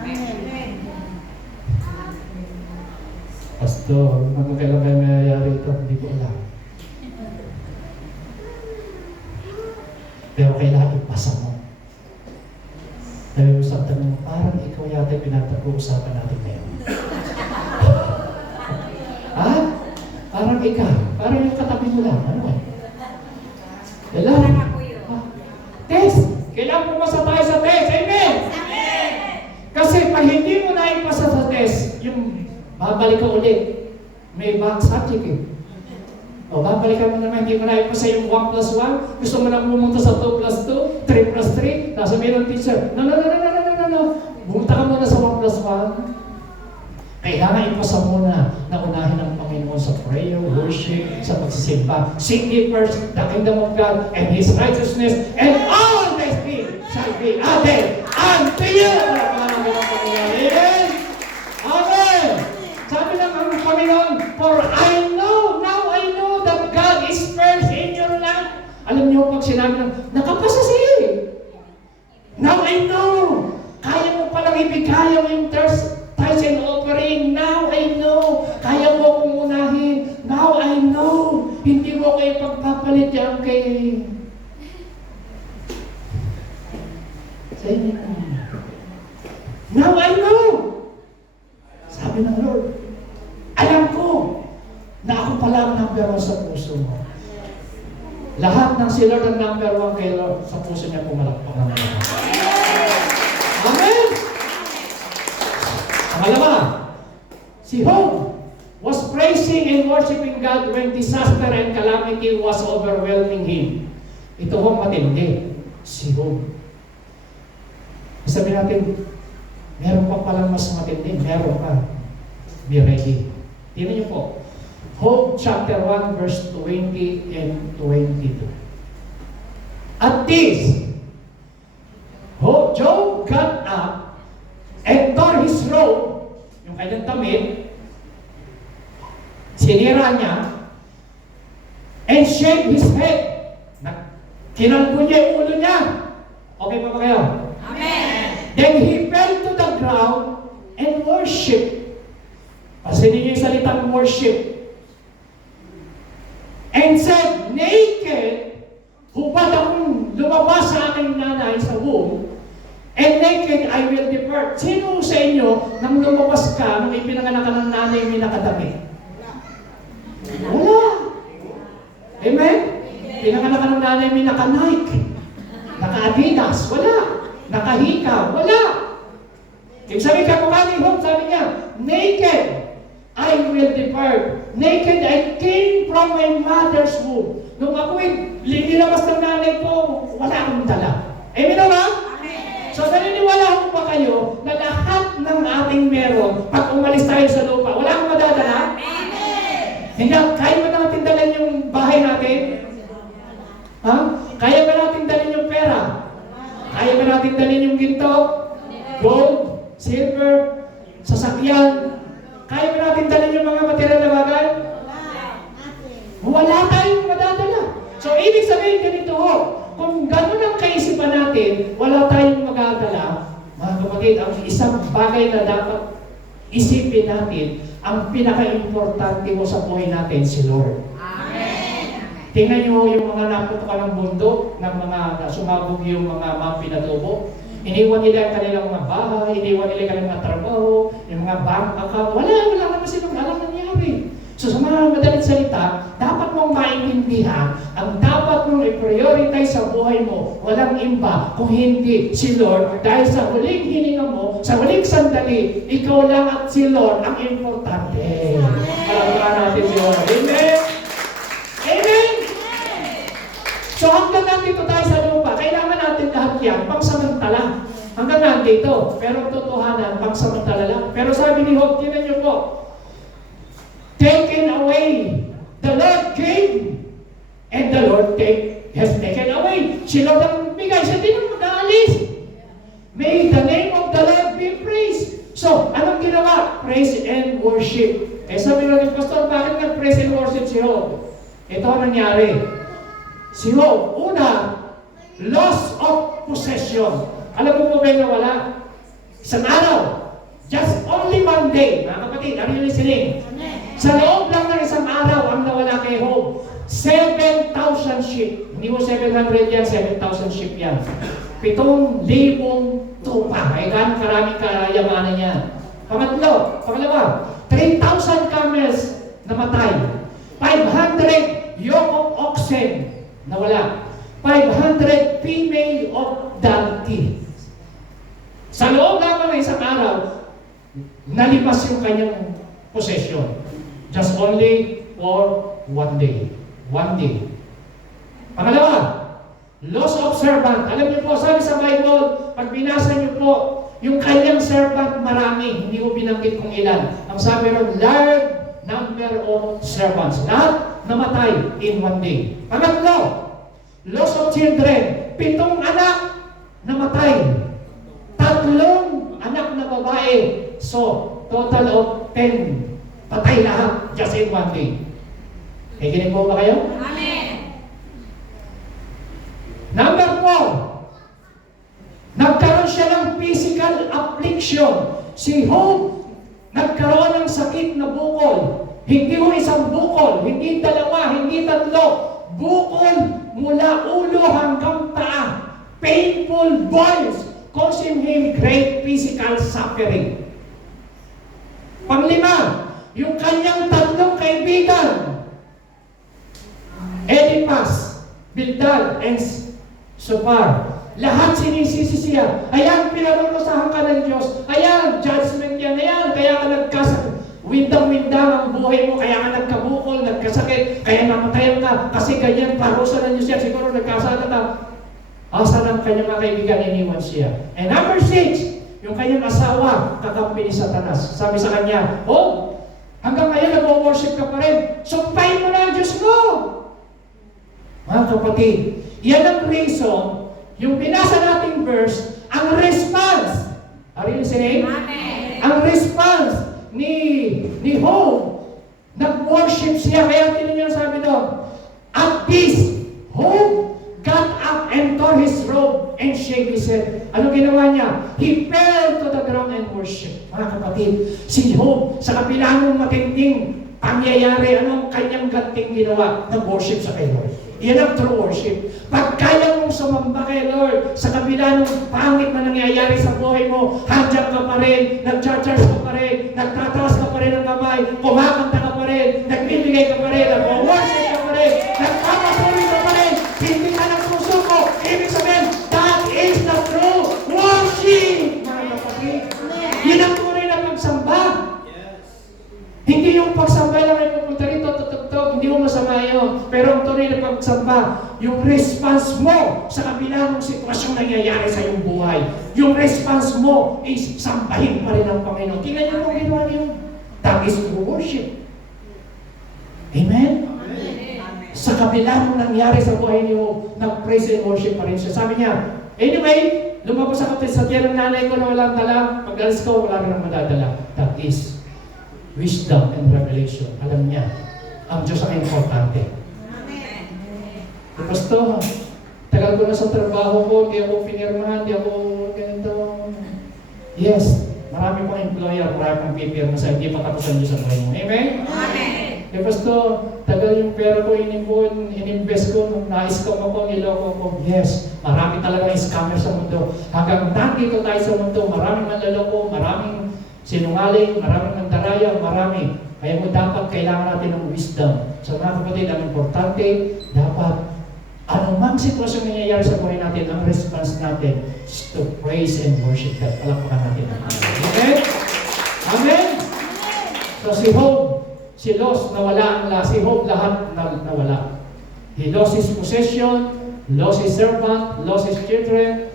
Amen. Pastor, ano kailan kayo mayayari ito? Hindi ko alam. Pero kailangan ipasa mo. Dahil usap tanong, parang ikaw yata pinatag-uusapan natin ngayon. Ha? Parang ikaw. Parang yung katabi mo lang. Ano? Kailangan. Test. Kailangan pumasa tayo sa test. Amen? Amen. Kasi pag hindi mo na ipasa sa test, yung babalik ka ulit. May back subject eh. O, babalikan mo naman, hindi mo na ipasa yung 1+1. Gusto mo lang pumunta sa 2+2, 3+3. Tapos sabihin ng teacher, no. Pumunta ka muna sa 1+1. Kailangan ipasa muna na unahin ang Panginoon sa prayer, worship, sa pagsisimba. Seek ye first the kingdom of God and His righteousness, and all these things shall be added unto you. Amen? Amen! Sabi ng ang Panginoon, for now I know that God is first in your life. Alam niyo pag sinabi ng, nakapasa siya. Now I know. Kaya mo palang ibigay yung tithes and offering. Now I know. Kaya mo akong unahin. Now I know. Hindi mo kayo pagpapalit yan kay... Sa inyo. Now I know. Sabi ng Lord, alam ko na ako pala ang number 1 sa puso mo. Lahat ng sila ng number 1 kay Lord sa puso niya pumalakpak na naman. Amen! Pangalawa, si Job was praising and worshiping God when disaster and calamity was overwhelming him. Ito hong matindi, si Job. Sabi natin, meron pa palang mas matindi, meron pa. Be ready. Tingnan niyo po. Job chapter 1 verse 20 and 22. At this, Job got up and tore his robe, yung kanyang damit, sinira niya, and shaved his head. Kinalbo niya yung ulo niya. Okay pa ba kayo? Amen. Then he fell to the ground and worshiped. Pasinin niyo yung salitang worship. And said, naked, hubad akong lumabas sa aking nanay sa womb, and naked I will depart. Sino sa inyo, nang lumabas ka, nung ipinanganak ka ng nanay, may nakatabi? Wala. Amen? Pinanganak ng nanay may naka-Nike, naka-Adidas, wala. Naka-Hika, wala. Ibig sabihin kamukha ni Job, sabi niya, naked I will depart. Naked I came from my mother's womb. Nung ako'y linilabas ng nanay ko, wala akong dala. Amen o ba? So naniniwala ko ba kayo na lahat ng ating meron, pag umalis tayo sa lupa, wala akong madadala? Hindi, kaya ba natin dalhin yung bahay natin? Ha? Kaya ba natin dalhin yung pera? Kaya ba natin dalhin yung ginto? Gold? Silver? Sasakyan? Kaya ba natin dalhin yung mga material na bagay? Wala tayong madadala. So, ibig sabihin ganito ho, kung gano'n ang kaisipan natin, wala tayong magdadala, mga kapatid, ang isang bagay na dapat isipin natin, ang pinaka-importante mo sa buhay natin, si Lord. Amen. Tingnan nyo yung mga naputukan ng bundok, ng mga sumabog yung mga pinatubo. Iniwan nila ang kanilang mga bahay, iniwan nila ang kanilang mga trabaho, yung mga bank account. Wala naman silang alam nangyari. So sa mga madalit salita, dapat mong maintindihan, ang dapat mong i-prioritize sa buhay mo, walang iba kung hindi si Lord. Dahil sa huling hininga mo, sa huling sandali, ikaw lang at si Lord ang importante. Palagpakan natin si Lord. Amen? Amen? So hanggang nandito tayo sa lupa, kailangan natin lahat yan, pangsamantala. Hanggang nandito, pero totohanan, pangsamantala lang. Pero sabi ni Job, tinan niyo po, taken away, the Lord gave, and the Lord has taken away. Si Lord ang bigay, siya din ang mag-aalis. May the name of the Lord be praised. So, anong ginawa? Praise and worship. Eh sabi natin, Pastor, bakit nag-praise and worship si Job? Ito ang nangyari. Si Job, una, loss of possession. Alam mo ba na wala? Isang araw, just only one day, mga kapatid, are you listening? Sa loob lang ng isang araw ang nawala kay Job, 7,000 sheep. Hindi mo 700 yan, 7,000 sheep yan. 7,000 tupa. Ay gano'ng karaming kayamanan yan. Pangalawa, 3,000 camels namatay. 500 yoke of oxen nawala. 500 female of donkey. Sa loob lang ng isang araw, nalipas yung kanyang possession. Just only for one day. One day. Pangalawa, loss of servant. Alam niyo po, sabi sa Bible, pag binasa niyo po, yung kanyang servant marami, hindi ko binanggit kung ilan. Ang sabi ron, large number of servants. Lahat namatay in one day. Pangatlo, loss of children. 7 anak namatay. 3 anak na babae. So, total of 10 patay lahat just in one day. Nakikinig po ba kayo? Amen. Number 4, nagkaroon siya ng physical affliction. Si Job, nagkaroon ng sakit na bukol. Hindi ho isang bukol, hindi dalawa, hindi tatlo. Bukol mula ulo hanggang paa. Painful boils causing him great physical suffering. Panglima, yung kanyang 3 kaibigan, Eliphaz, Bildad, and Zophar, lahat sinisisi siya. Ayan, pinarurusahan ka ng Diyos. Ayan, judgment yan. Ayan, kaya ka windang-windang ang buhay mo, kaya ka nagkabukol, nagkasakit, kaya namatayan ka, kasi ganyan, parusa ng Diyos yan. Siguro nagkasala ka. Asa ng kanyang mga kaibigan, iniwan siya. And number 6, yung kanyang asawa, kakampi ni Satanas. Sabi sa kanya, oh, hanggang ngayon nag-worship ka pa rin. Sumpahin mo na ang Diyos mo. Mga kapatid, yan ang reason, yung binasa nating verse, ang response. Are you listening? Amen. Ang response ni Job, nag-worship siya. Kaya tinan niyo sabi doon, at this, Job got up and tore his robe and shaved his head. Ano ginawa niya? He fell to the ground and worship. Mga kapatid, si Job, sa kabila ng matinding pangyayari, anong kanyang ganting ginawa? Nag-worship sa kay Lord. Yan ang true worship. Pag kaya mong sumamba kay Lord, sa kabila ng pangit na nangyayari sa buhay mo, handyan ka pa rin, nag-charge ka pa rin, nagtataas ka pa rin ng kamay, kumakanta ka pa rin, nagbibigay ka pa rin, nag-worship ka pa rin, nagpapasuri ka pa rin, ibig sabihin, that is the true worship, mga kapatid. Yun ang tunay na pagsamba. Hindi yung pagsamba lang ay pupunta rito, tutugtog, hindi mo masama yun. Pero ang tunay na pagsamba, yung response mo sa kabila ng sitwasyong nangyayari sa iyong buhay. Yung response mo is sambahin pa rin ang Panginoon. Tingnan niyo kung ginawa niyo. That is true worship. Amen? Sa kabila ng nangyari sa buhay niyo, nag-praise and worship pa rin siya. Sabi niya, anyway, lumabas ako sa tiyan ng nanay ko na walang dala. Pag-alis ko, wala rin ang madadala. That is wisdom and revelation. Alam niya, ang Diyos ang importante. Tapos to, tagal ko na sa trabaho ko, di ako pinirmahan, di ako ganito. Yes, marami pang employer, marami pang pipirma sa hindi pa tapos ang Diyos ang buhay mo. Amen? Amen. Tapos to, tagal yung pera ko inipon, ininvest ko, na-scam ako, niloko ko. Yes, marami talaga scammer sa mundo. Hanggang nandito tayo sa mundo, maraming manlaloko, maraming sinungaling, maraming mandaraya, marami. Kaya mo dapat kailangan natin ng wisdom. So mga kapatid, ang importante, dapat anumang sitwasyon nangyayari sa buhay natin, ang response natin is to praise and worship God. Palakpakan natin ang Panginoon. Amen? Amen? So si Job, si Los, nawala ang lahat. Si Job, lahat nawala. He lost his possession, lost his servant, lost his children,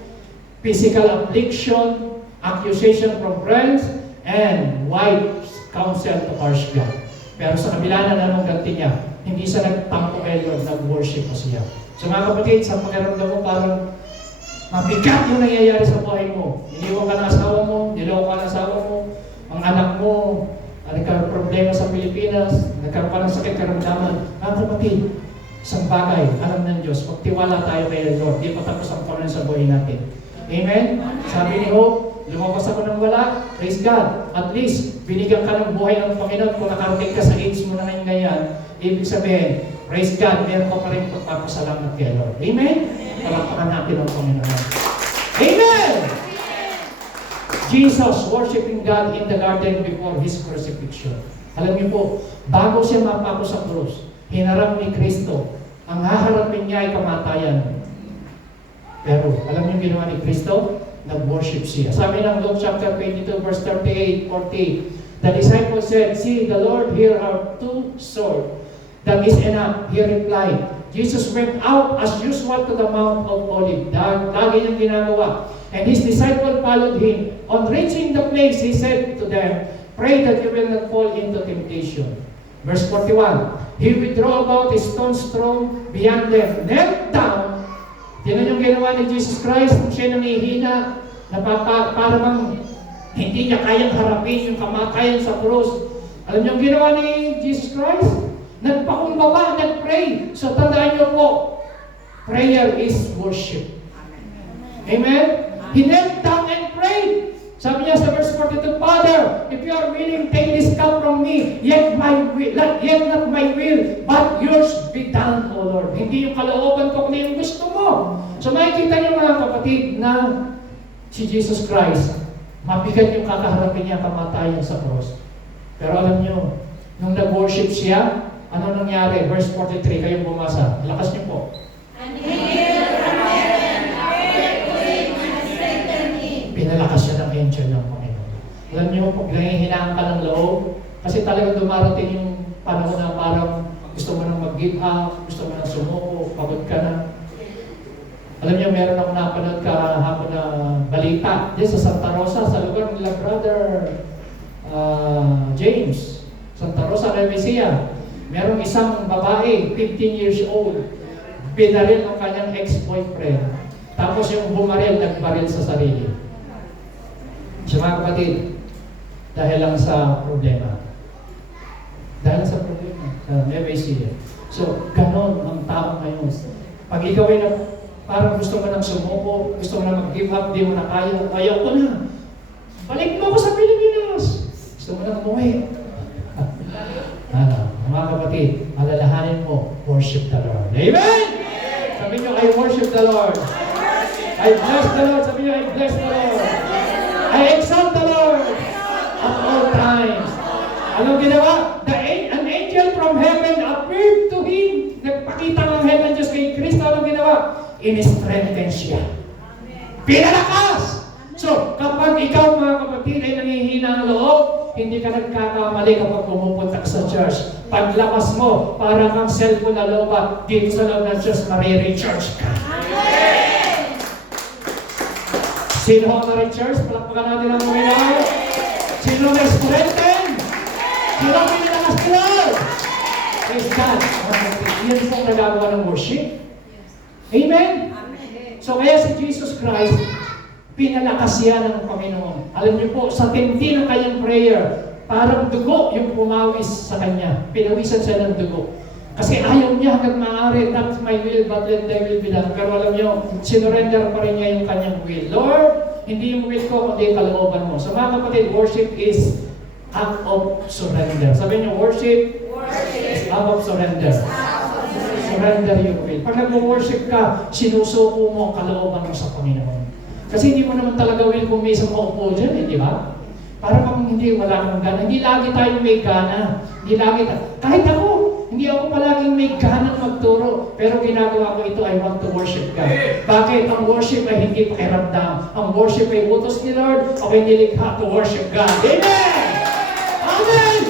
physical affliction, accusation from friends, and wife's counsel to harsh God. Pero sa kabila na ng ganti niya, hindi siya nagtampo kay Lord, nag-worship pa siya. So mga kapatid, sa pakiramdam mo parang mabigat yung nangyayari sa buhay mo. Iniwan ka ng asawa mo, niloko ka ng asawa mo, ang anak mo, nagkaroon problema sa Pilipinas, nagkaroon pa ng sakit karamdaman. Mga kapatid, isang bagay, alam ng Diyos, magtiwala tayo kay Lord, di pa tapos ang Panginoon sa buhay natin. Amen? Sabi ni Job, lumabas ako ng wala, praise God. At least, binigyan ka ng buhay ng Panginoon. Kung nakarating ka sa age mo na ngayon ganyan, ibig sabihin, praise God, meron ka pa rin pagpapasalamat kay Lord. Amen? Palakpakan natin ang Panginoon. Amen! Jesus worshiping God in the garden before His crucifixion. Alam niyo po, bago siya mapako sa krus, hinarap ni Kristo, ang haharapin niya ay kamatayan. Pero, alam niyo ginawa ni Kristo? Nag-worship siya. Sabi ng Luke chapter 22, verse 38, 40, the disciples said, "See, the Lord, here are two swords. That is enough." He replied. Jesus went out as usual to the Mount of Olives. Lagi niyang ginagawa. And His disciples followed Him. On reaching the place, He said to them, "Pray that you will not fall into temptation." Verse 41, He withdrew about a stone's throw beyond them, knelt down. Yan yung ginawa ni Jesus Christ kung siya nangihina, para bang hindi niya kayang harapin yung kamatayan sa krus. Alam niyo yung ginawa ni Jesus Christ? Nagpakumbaba, nagpray. So tandaan niyo po, prayer is worship. Amen? He knelt down and prayed. Sabi niya sa verse 42, "Father, if you are willing, take this cup from me. Yet not my will, but yours be done, O Lord." Hindi yung kalooban ko, kundi yung gusto mo. So makikita niyo mga kapatid na si Jesus Christ, mabigat yung kakaharapin niya kamatayan sa cross. Pero alam niyo, nung nag-worship siya, ano nangyari? Verse 43, kayong bumasa. Lakas niyo po. And he healed from heaven, appeared to him and strengthened him. Pinalakas siya ng angel ng Panginoon. Alam niyo, pag nangihinaan ka ng loob, kasi talagang dumarating yung panahon na parang gusto mo nang mag-give up, gusto mo nang sumuko, pagod ka na. Alam niyo, meron akong napanood kahapon na balita diyan sa Santa Rosa, sa lugar nila Brother James. Santa Rosa, Remesia. Merong isang babae, 15 years old, pinaril ng kanyang ex-boyfriend. Tapos yung bumaril, nagbaril sa sarili. So mga kapatid, dahil lang sa problema. Dahil sa problema, sa Remesia. So, ganon ang tao ngayon. Pag ikaw ay parang gusto mo nang sumuko, gusto mo nang mag-give up, di mo na kaya, ayaw ko na. Balik mo ako sa Pilipinas. Gusto mo nang umuwi. Mga kapatid, alalahanin mo, worship the Lord. Amen! Sabi niyo, I worship the Lord. I bless the Lord. Sabi niyo, I bless the Lord. I exalt the Lord at all times. Anong ginawa? An angel from heaven appeared to him. Nagpakita ng heaven Diyos kay Kristo. Anong ginawa? in-strengthen siya. Pinalakas! So, kapag ikaw mga kapatid ay nangihina ang loob, hindi ka nagkakamali kapag pumupunta ka sa church. Paglabas mo, parang kang cellphone na loba, dito sa loob ng church, marirecharge ka. Sino ang na-recharge? Palakpakan natin ang Panginoon. Sino na-strengthen? Sino ang pinalakas ni Lord? Praise God. Yan po ang nagagawa ng worship. Amen? So kaya si Jesus Christ, pinalakas yan ng Panginoon. Alam niyo po, sa tindi ng kanyang prayer, parang dugo yung pumawis sa kanya. Pinawisan siya ng dugo. Kasi ayaw niya hanggang maaari, not my will, but let thy will be done. Pero alam niyo, sinurrender pa rin niya yung kanyang will. Lord, hindi yung will ko, kundi yung kalooban mo. So mga kapatid, worship is act of surrender. Sabi niyo, worship is act of surrender. Surrender yung will. Pag nag-worship ka, sinusuko mo ang kalooban mo sa Panginoon. Kasi hindi mo naman talaga will kung may isang maupo dyan, di ba? Para kung hindi wala kang gana. Hindi lagi tayo may gana. Hindi lagi tayo. Kahit ako, hindi ako palaging may ganang magturo. Pero ginagawa ko ito, I want to worship God. Bakit? Ang worship ay hindi pakiramdam. Ang worship ay utos ni Lord. Ako'y nilikha to worship God. Amen! Amen!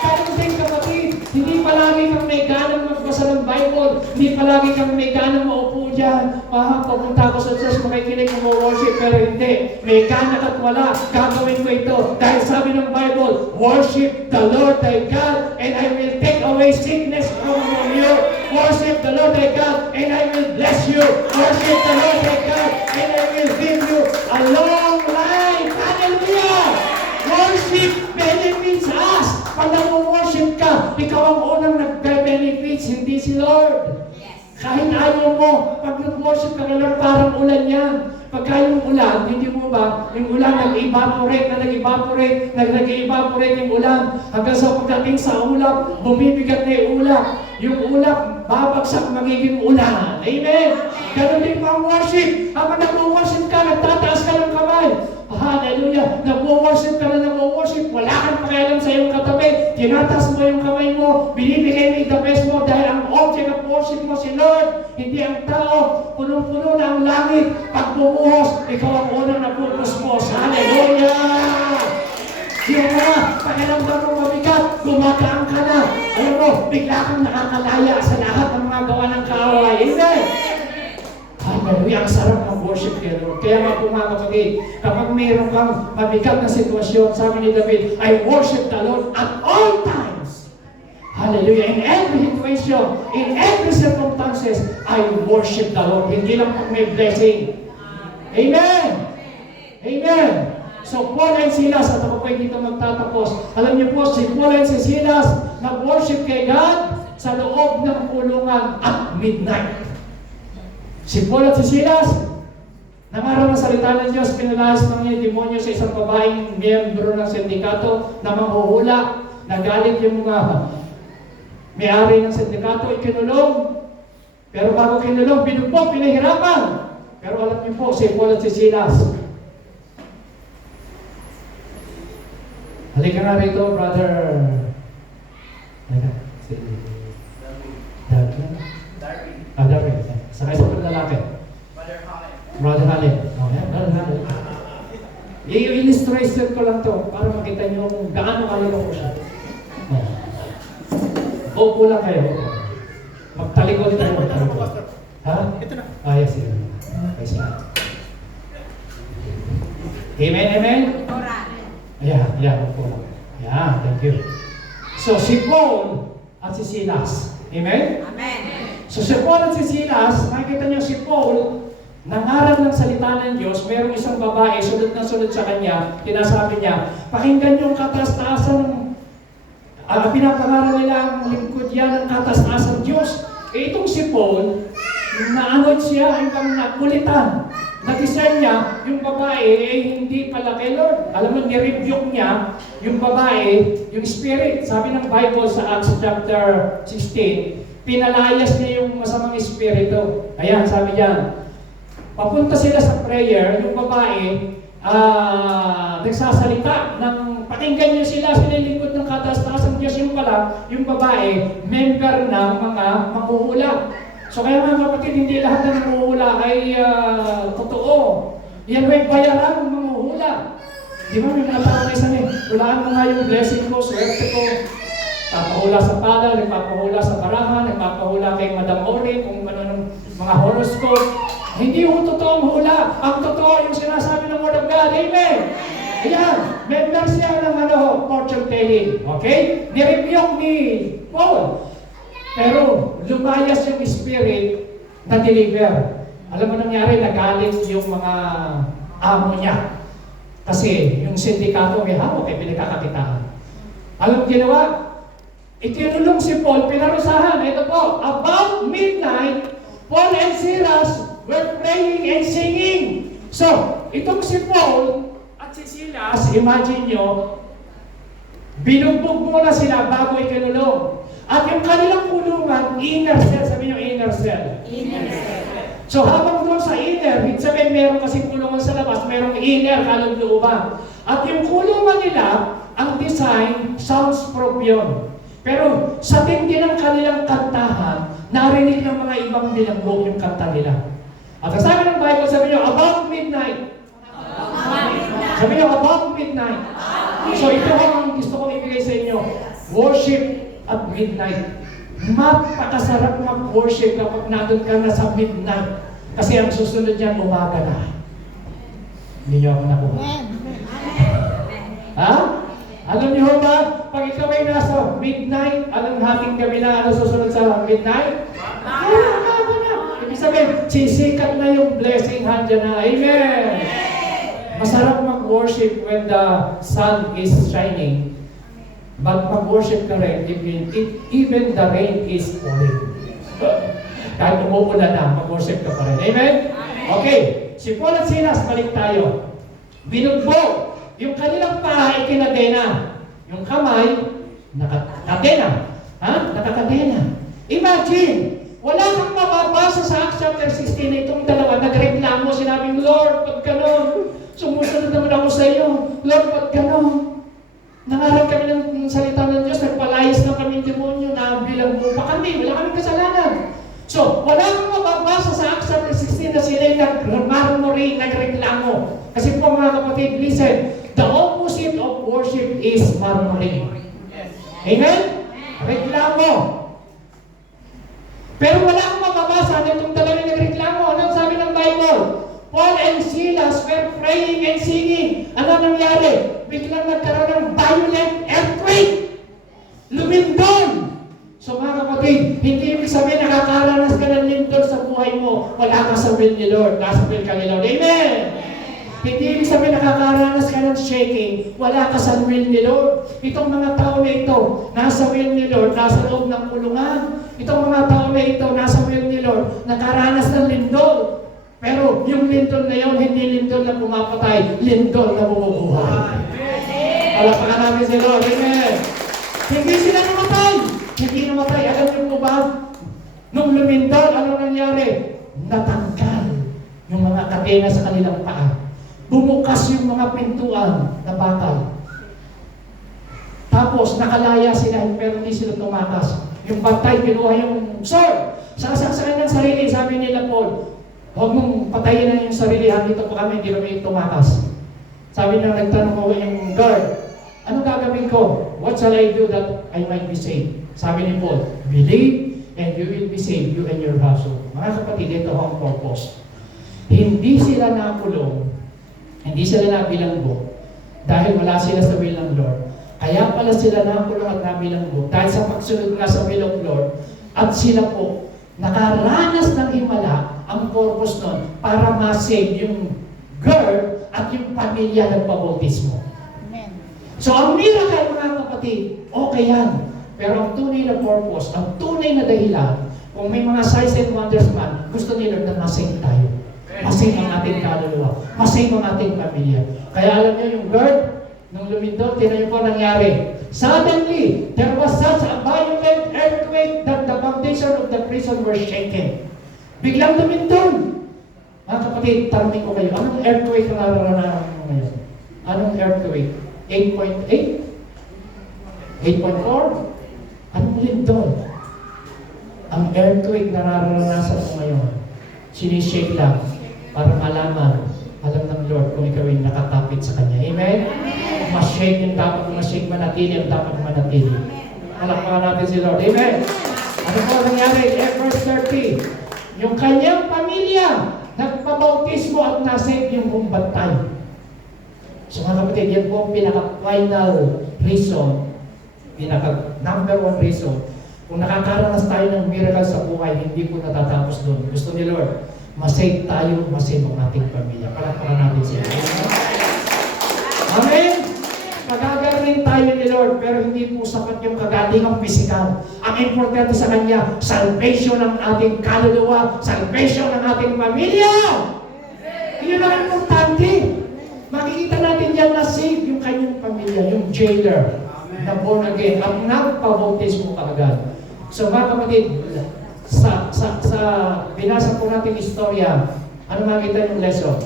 Kaya din kapatid, hindi palagi kang may ganang magbasa ng Bible. Hindi palagi kang may ganang maupo dyan. Papunta ako sa church, makikinig ng worship, pero hindi. May gana at wala. Gagawin ko ito. Dahil sabi ng Bible, worship the Lord thy God, and I will take away sickness from among you. Worship the Lord thy God, and I will bless you. Worship the Lord thy God, and I will give you a long life. Hallelujah! Worship benefits us. Pag nag-worship ka, ikaw ang unang nag-benefits, hindi si Lord. Kahit ayaw mo, pag nag-worship ka na lang, parang ulan yan. Pagka yung ulan, hindi mo ba, yung ulan nag-evaporate, nag-evaporate yung ulan. Hanggang sa pagdating sa ulap, bumibigat na yung ulap. Yung ulap, babagsak, magiging ulan. Amen? Ganun din pa ang worship. Habang nag-worship ka, nagtataas ka ng kamay. Hallelujah! Nag-worship ka na nag-worship, wala kang pakialam sa iyong katabi, tinatas mo yung kamay mo, binibigay mo yung the best mo dahil ang object of worship mo si Lord, hindi ang tao, punong-puno na ang langit. Pag bumuhos, ikaw ang unang napupusmos. Hallelujah! Yung mga pakialamdan mo mabigat, gumagaan ka na. Alam mo, bigla kang nakakalaya sa lahat ng mga gawa ng kaaway. Amen! Hallelujah! Ang sarap ng worship kay Lord. Kaya mga kapatid, kapag mayroon kang mabigat na sitwasyon, sabi ni David, I worship the Lord at all times. Hallelujah! In every situation, in every circumstances, I worship the Lord. Hindi lang pag may blessing. Amen! Amen! So, Paul and Silas, at ako po dito magtatapos. Alam niyo po, si Paul and si Silas nag-worship kay God sa loob ng kulungan at midnight. Si Paul at si Silas, nangaral ng salita ng Diyos, pinalayas ng niya demonyo sa isang babaeng miyembro ng sindikato na manghuhula. Nagalit yung mga may-ari ng sindikato, ikinulong. Pero bago kinulong, binugbog, pinahirapan. Pero alam niyo po, si Paul at si Silas. Halika nga rito, brother. Halika. Si Darby. Sakay sa lalaki. Brother Halil. Okay, Brother Halil. I-illustration ko lang to para makita niyo kung gaano kalino ko siya. Opo lang kayo. Magtalikod tayo. Ha? Ito na. Yes. Praise God. Amen, amen? Opo lang. Thank you. So, si Paul at si Silas. Amen? Amen. So si Paul at si Silas, makikita niyo si Paul, nangaral ng salita ng Diyos, mayroong isang babae, sunod na sunod sa kanya, tinasabi niya, pakinggan yung katas-taasan, pinapangaral nila ang lingkod yan ng katas-taasan Diyos. Itong si Paul, naanod siya hanggang nakulitan. Na-discern niya, yung babae hindi pala kay Lord. Alam mo, ni-rebuke niya yung babae, yung spirit. Sabi ng Bible sa Acts chapter 16, pinalayas niya yung masamang espiritu. Ayan, sabi diyan. Papunta sila sa prayer, yung babae, nagsasalita ng pakinggan niyo sila lingkod ng kataas-taas ng Diyos. Yung pala, yung babae, member ng mga manghuhula. So kaya mga kapatid, hindi lahat na nanguhula ay totoo. Yan may bayaran ng manguhula. Di ba may mga tao na isa hulaan mo nga yung blessing ko, swerte ko. Papahula sa pala, nagpapahula sa barahan, nagpapahula kay Madam Ori, kung ano ng mga horoscope. Hindi yung totoong hula. Ang totoo yung sinasabi ng Word of God. Amen! Ayan, member siya ng fortune telling. Okay? Nirebuke ni Paul. Pero lumayas yung spirit na deliver. Alam mo nangyari, nagalit yung mga amo niya. Kasi yung sindikato may hawak ay pinagkakakitaan. Alam mo ginawa? Itinulong si Paul, pinarusahan. Ito po, about midnight, Paul and Silas were praying and singing. So, itong si Paul at si Silas, imagine nyo, binugbog muna sila bago ikinulong. At yung kanilang kulungan, inner cell, sabi nyo inner cell. Inner cell. So habang doon sa inner, sabihin meron kasi kulungan sa labas, merong inner, kalooban. At yung kulungan nila, ang design, soundproof yun. Pero sa tindi ng kanilang kantahan, narinig ng mga ibang bilanggo yung kanta nila. At sabi ng Bible, sabi nyo, about midnight. Sabi nyo, about midnight. So ito ang gusto kong ibigay sa inyo. Worship at midnight. Mapakasarap mag-worship kapag nandun ka na sa midnight. Kasi ang susunod niyan, umaga na. Hindi niyo ako nakuha. Ha? Alam niyo ba, pag ikaw ay nasa midnight, anong hating gabi na, ano susunod sa midnight? Umaga na. Ibig sabihin, sisikat na yung blessing handyan na. Amen! Masarap mag-worship when the sun is shining. But mag-worship ka rin, even the rain is falling. Kahit umuulan na, mag-worship ka pa rin. Amen? Okay. Si Paul at Silas, balik tayo. Binugbog. Yung kanilang paa ay kinadena. Yung kamay, nakakadena. Ha? Nakakadena. Imagine, wala kang mababasa sa Acts chapter 16 na itong dalawa. Nagreklamo, sinabing, Lord, pag ganon, sumusunod naman ako sa iyo. Lord, pag ganon, nangarap kami ng salita ng Diyos, nagpalayas na kami demonyo, nabilang mo pa kami, wala kaming kasalanan. So, wala kang mababasa sa Acts chapter 16 na sila'y nagmarmori, nagreklamo. Kasi po mga kapatid, listen, the opposite of worship is murmuring. Amen? Reklamo. Pero wala kang mababasa na itong dalawang nagreklamo. Anong sabi ng Bible? Paul and Silas were praying and singing. Ano nangyari? Biglang nagkaroon ng violent earthquake. Lumindol. So mga kapatid, hindi ibig sabihin nakakaranas ka ng lindol sa buhay mo. Wala ka sa will ni Lord. Nasa will ka ni Lord. Amen! Hindi ibig sabihin nakakaranas ka ng shaking. Wala ka sa will ni Lord. Itong mga tao na ito, nasa will ni Lord, nasa loob ng kulungan. Itong mga tao na ito, nasa will ni Lord, nakaranas ng lindol. Pero yung lindol na yun, hindi lindol na pumapatay, lindol na bumubuhay. Palapakan namin si Lord. Amen. Hindi sila namatay. Hindi namatay. Alam niyo po ba? Nung lumindol, ano nangyari? Natanggal yung mga kadena sa kanilang paa. Bumukas yung mga pintuan na bakal. Tapos nakalaya sila, pero hindi sila tumakas. Yung bantay, kinuha yung sword. Sasaksakan ng sarili, sabi nila Paul, huwag mong patayin na yung sarili, dito pa kami, hindi kami tumakas. Sabi na nagtanong ko yung guard, ano gagawin ko? What shall I do that I might be saved? Sabi ni Paul, believe and you will be saved, you and your household. Mga kapatid, ito ang purpose. Hindi sila nakulong, hindi sila nabilanggo, dahil wala sila sa will ng Lord. Kaya pala sila nakulong at nabilanggo, dahil sa pagsunod nga sa will of Lord, at sila po, nakaranas ng himala, ang purpose nun, para ma-save yung girl at yung pamilya ng pabautismo. So, ang miracle, mga kapatid, okay yan. Pero ang tunay na purpose, ang tunay na dahilan, kung may mga signs and wonders man, gusto nila na masing tayo. Masing ang ating kaluluwa. Masing ang ating pamilya. Kaya alam niyo yung girl, nung lumindol, tinan niyo po nangyari. Suddenly, there was such a violent earthquake that the foundation of the prison were shaken. Biglang lumindol. Mga kapatid, tanongin ko kayo, anong earthquake na nararanasan mo ngayon? Anong earthquake? 8.8? 8.4? Anong lindol? Ang earthquake na nararanasan mo ngayon, sinishake lang para malaman, alam ng Lord kung ikaw ay nakatapit sa Kanya. Amen? Mas-shake yung dapat mas-shake, manatili ang dapat manatili. Palakpakan natin si Lord. Amen? Ano po nangyari? Verse 30. Yung kanyang pamilya, nagpabautismo at nasave yung buong bantay. So mga kapatid, yan po ang pinaka-final reason, pinaka-number one reason. Kung nakakaranas tayo ng miracle sa buhay, hindi po natatapos doon. Gusto ni Lord, masave tayo, masave ang ating pamilya. Palakpakan natin siya. Amen? Magagaling tayo ni Lord, pero hindi po sapat yung kagalingang pisikal. Ang importante sa Kanya, salvation ng ating kaluluwa, salvation ng ating pamilya. Iyon ang importante. Makikita natin yan na save yung kanyang pamilya, yung jailer, na born again, at nagpabautismo kaagad. So mga kapatid, sa binasa po natin istorya, ano makita yung lesson?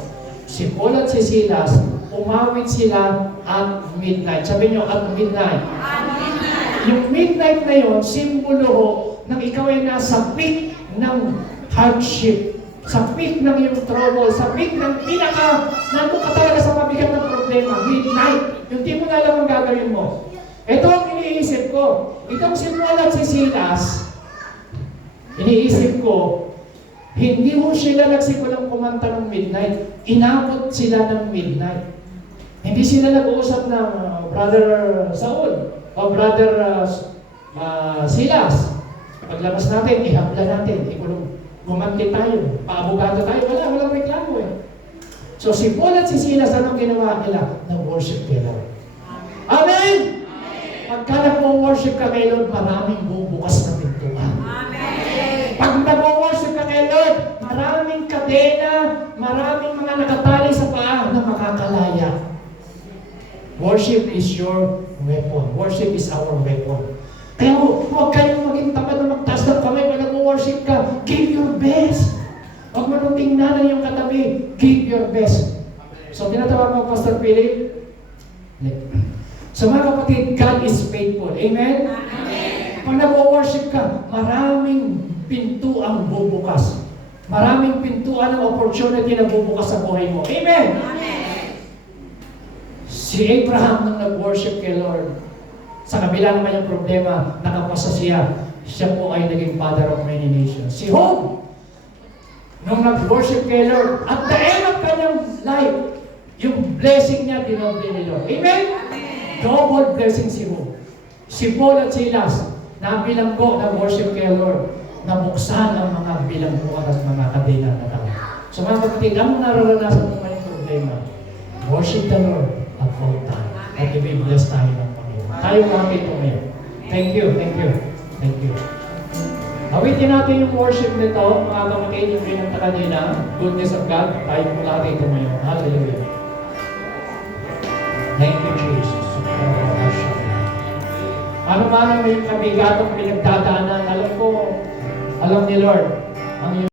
Si Paul at si Silas, umawit sila at midnight. Sabi nyo, at midnight. Yung midnight na yun, simbolo ho ng ikaw ay nasa peak ng hardship, sa peak ng iyong trouble, sa peak ng nandun ka talaga sa mabigat ng problema. Midnight. Yung di mo na alam ang gagawin mo. Ito ang iniisip ko. Itong si Paul at si Silas, iniisip ko, hindi mo sila nagsikulang kumanta ng midnight. Inabot sila ng midnight. Hindi sila nag-uusap ng Brother Saul o Brother Silas. Paglabas natin, ihabla natin, gumanti tayo, paabogado tayo. Walang reklamo eh. So si Paul at si Silas, anong ginawa nila? Nag-worship kay Lord. Amen! Pagka nag-worship ka kay Lord, maraming bubukas na pintuan. Pag nag-worship ka kay Lord, maraming kadena, maraming mga nakatali sa paa na makakalaya. Worship is your weapon. Worship is our weapon. Kaya huwag kayong maging tamad na magtaas ng kamay pag nag-worship ka. Give your best. Huwag mo nung tingnan yung katabi. Give your best. So, tinatawag mo, Pastor Philip. So, mga kapatid, God is faithful. Amen? Amen. Pag nag-worship ka, maraming pinto ang bubukas. Maraming pintuan ng opportunity na bubukas sa buhay mo. Amen? Amen. Si Abraham nung nag-worship kay Lord, sa kabila naman yung problema, nakapasa siya. Siya po ay naging father of many nations. Si Job, nung nag-worship kay Lord, at the end of kanyang life, yung blessing niya, dinoble ni Lord. Amen? Double blessing si Job. Si Paul at Silas, nabilanggo na worship kay Lord, nabuksan ang mga bilangguan at mga kadena na tao. So mga kapatid, ang nararanasan mo ngayong problema, worship the Lord at all time. At i-bless tayo ng Panginoon. Tayo natin ito ngayon. Thank you, thank you, thank you. Awitin natin yung worship nito, mga kapatid, yung pinanta kanina, goodness of God. Tayo po natin ito ngayon. Hallelujah. Thank you, Jesus. Ano man ang may kabigatong pinagdadaanan, alam ni Lord, ang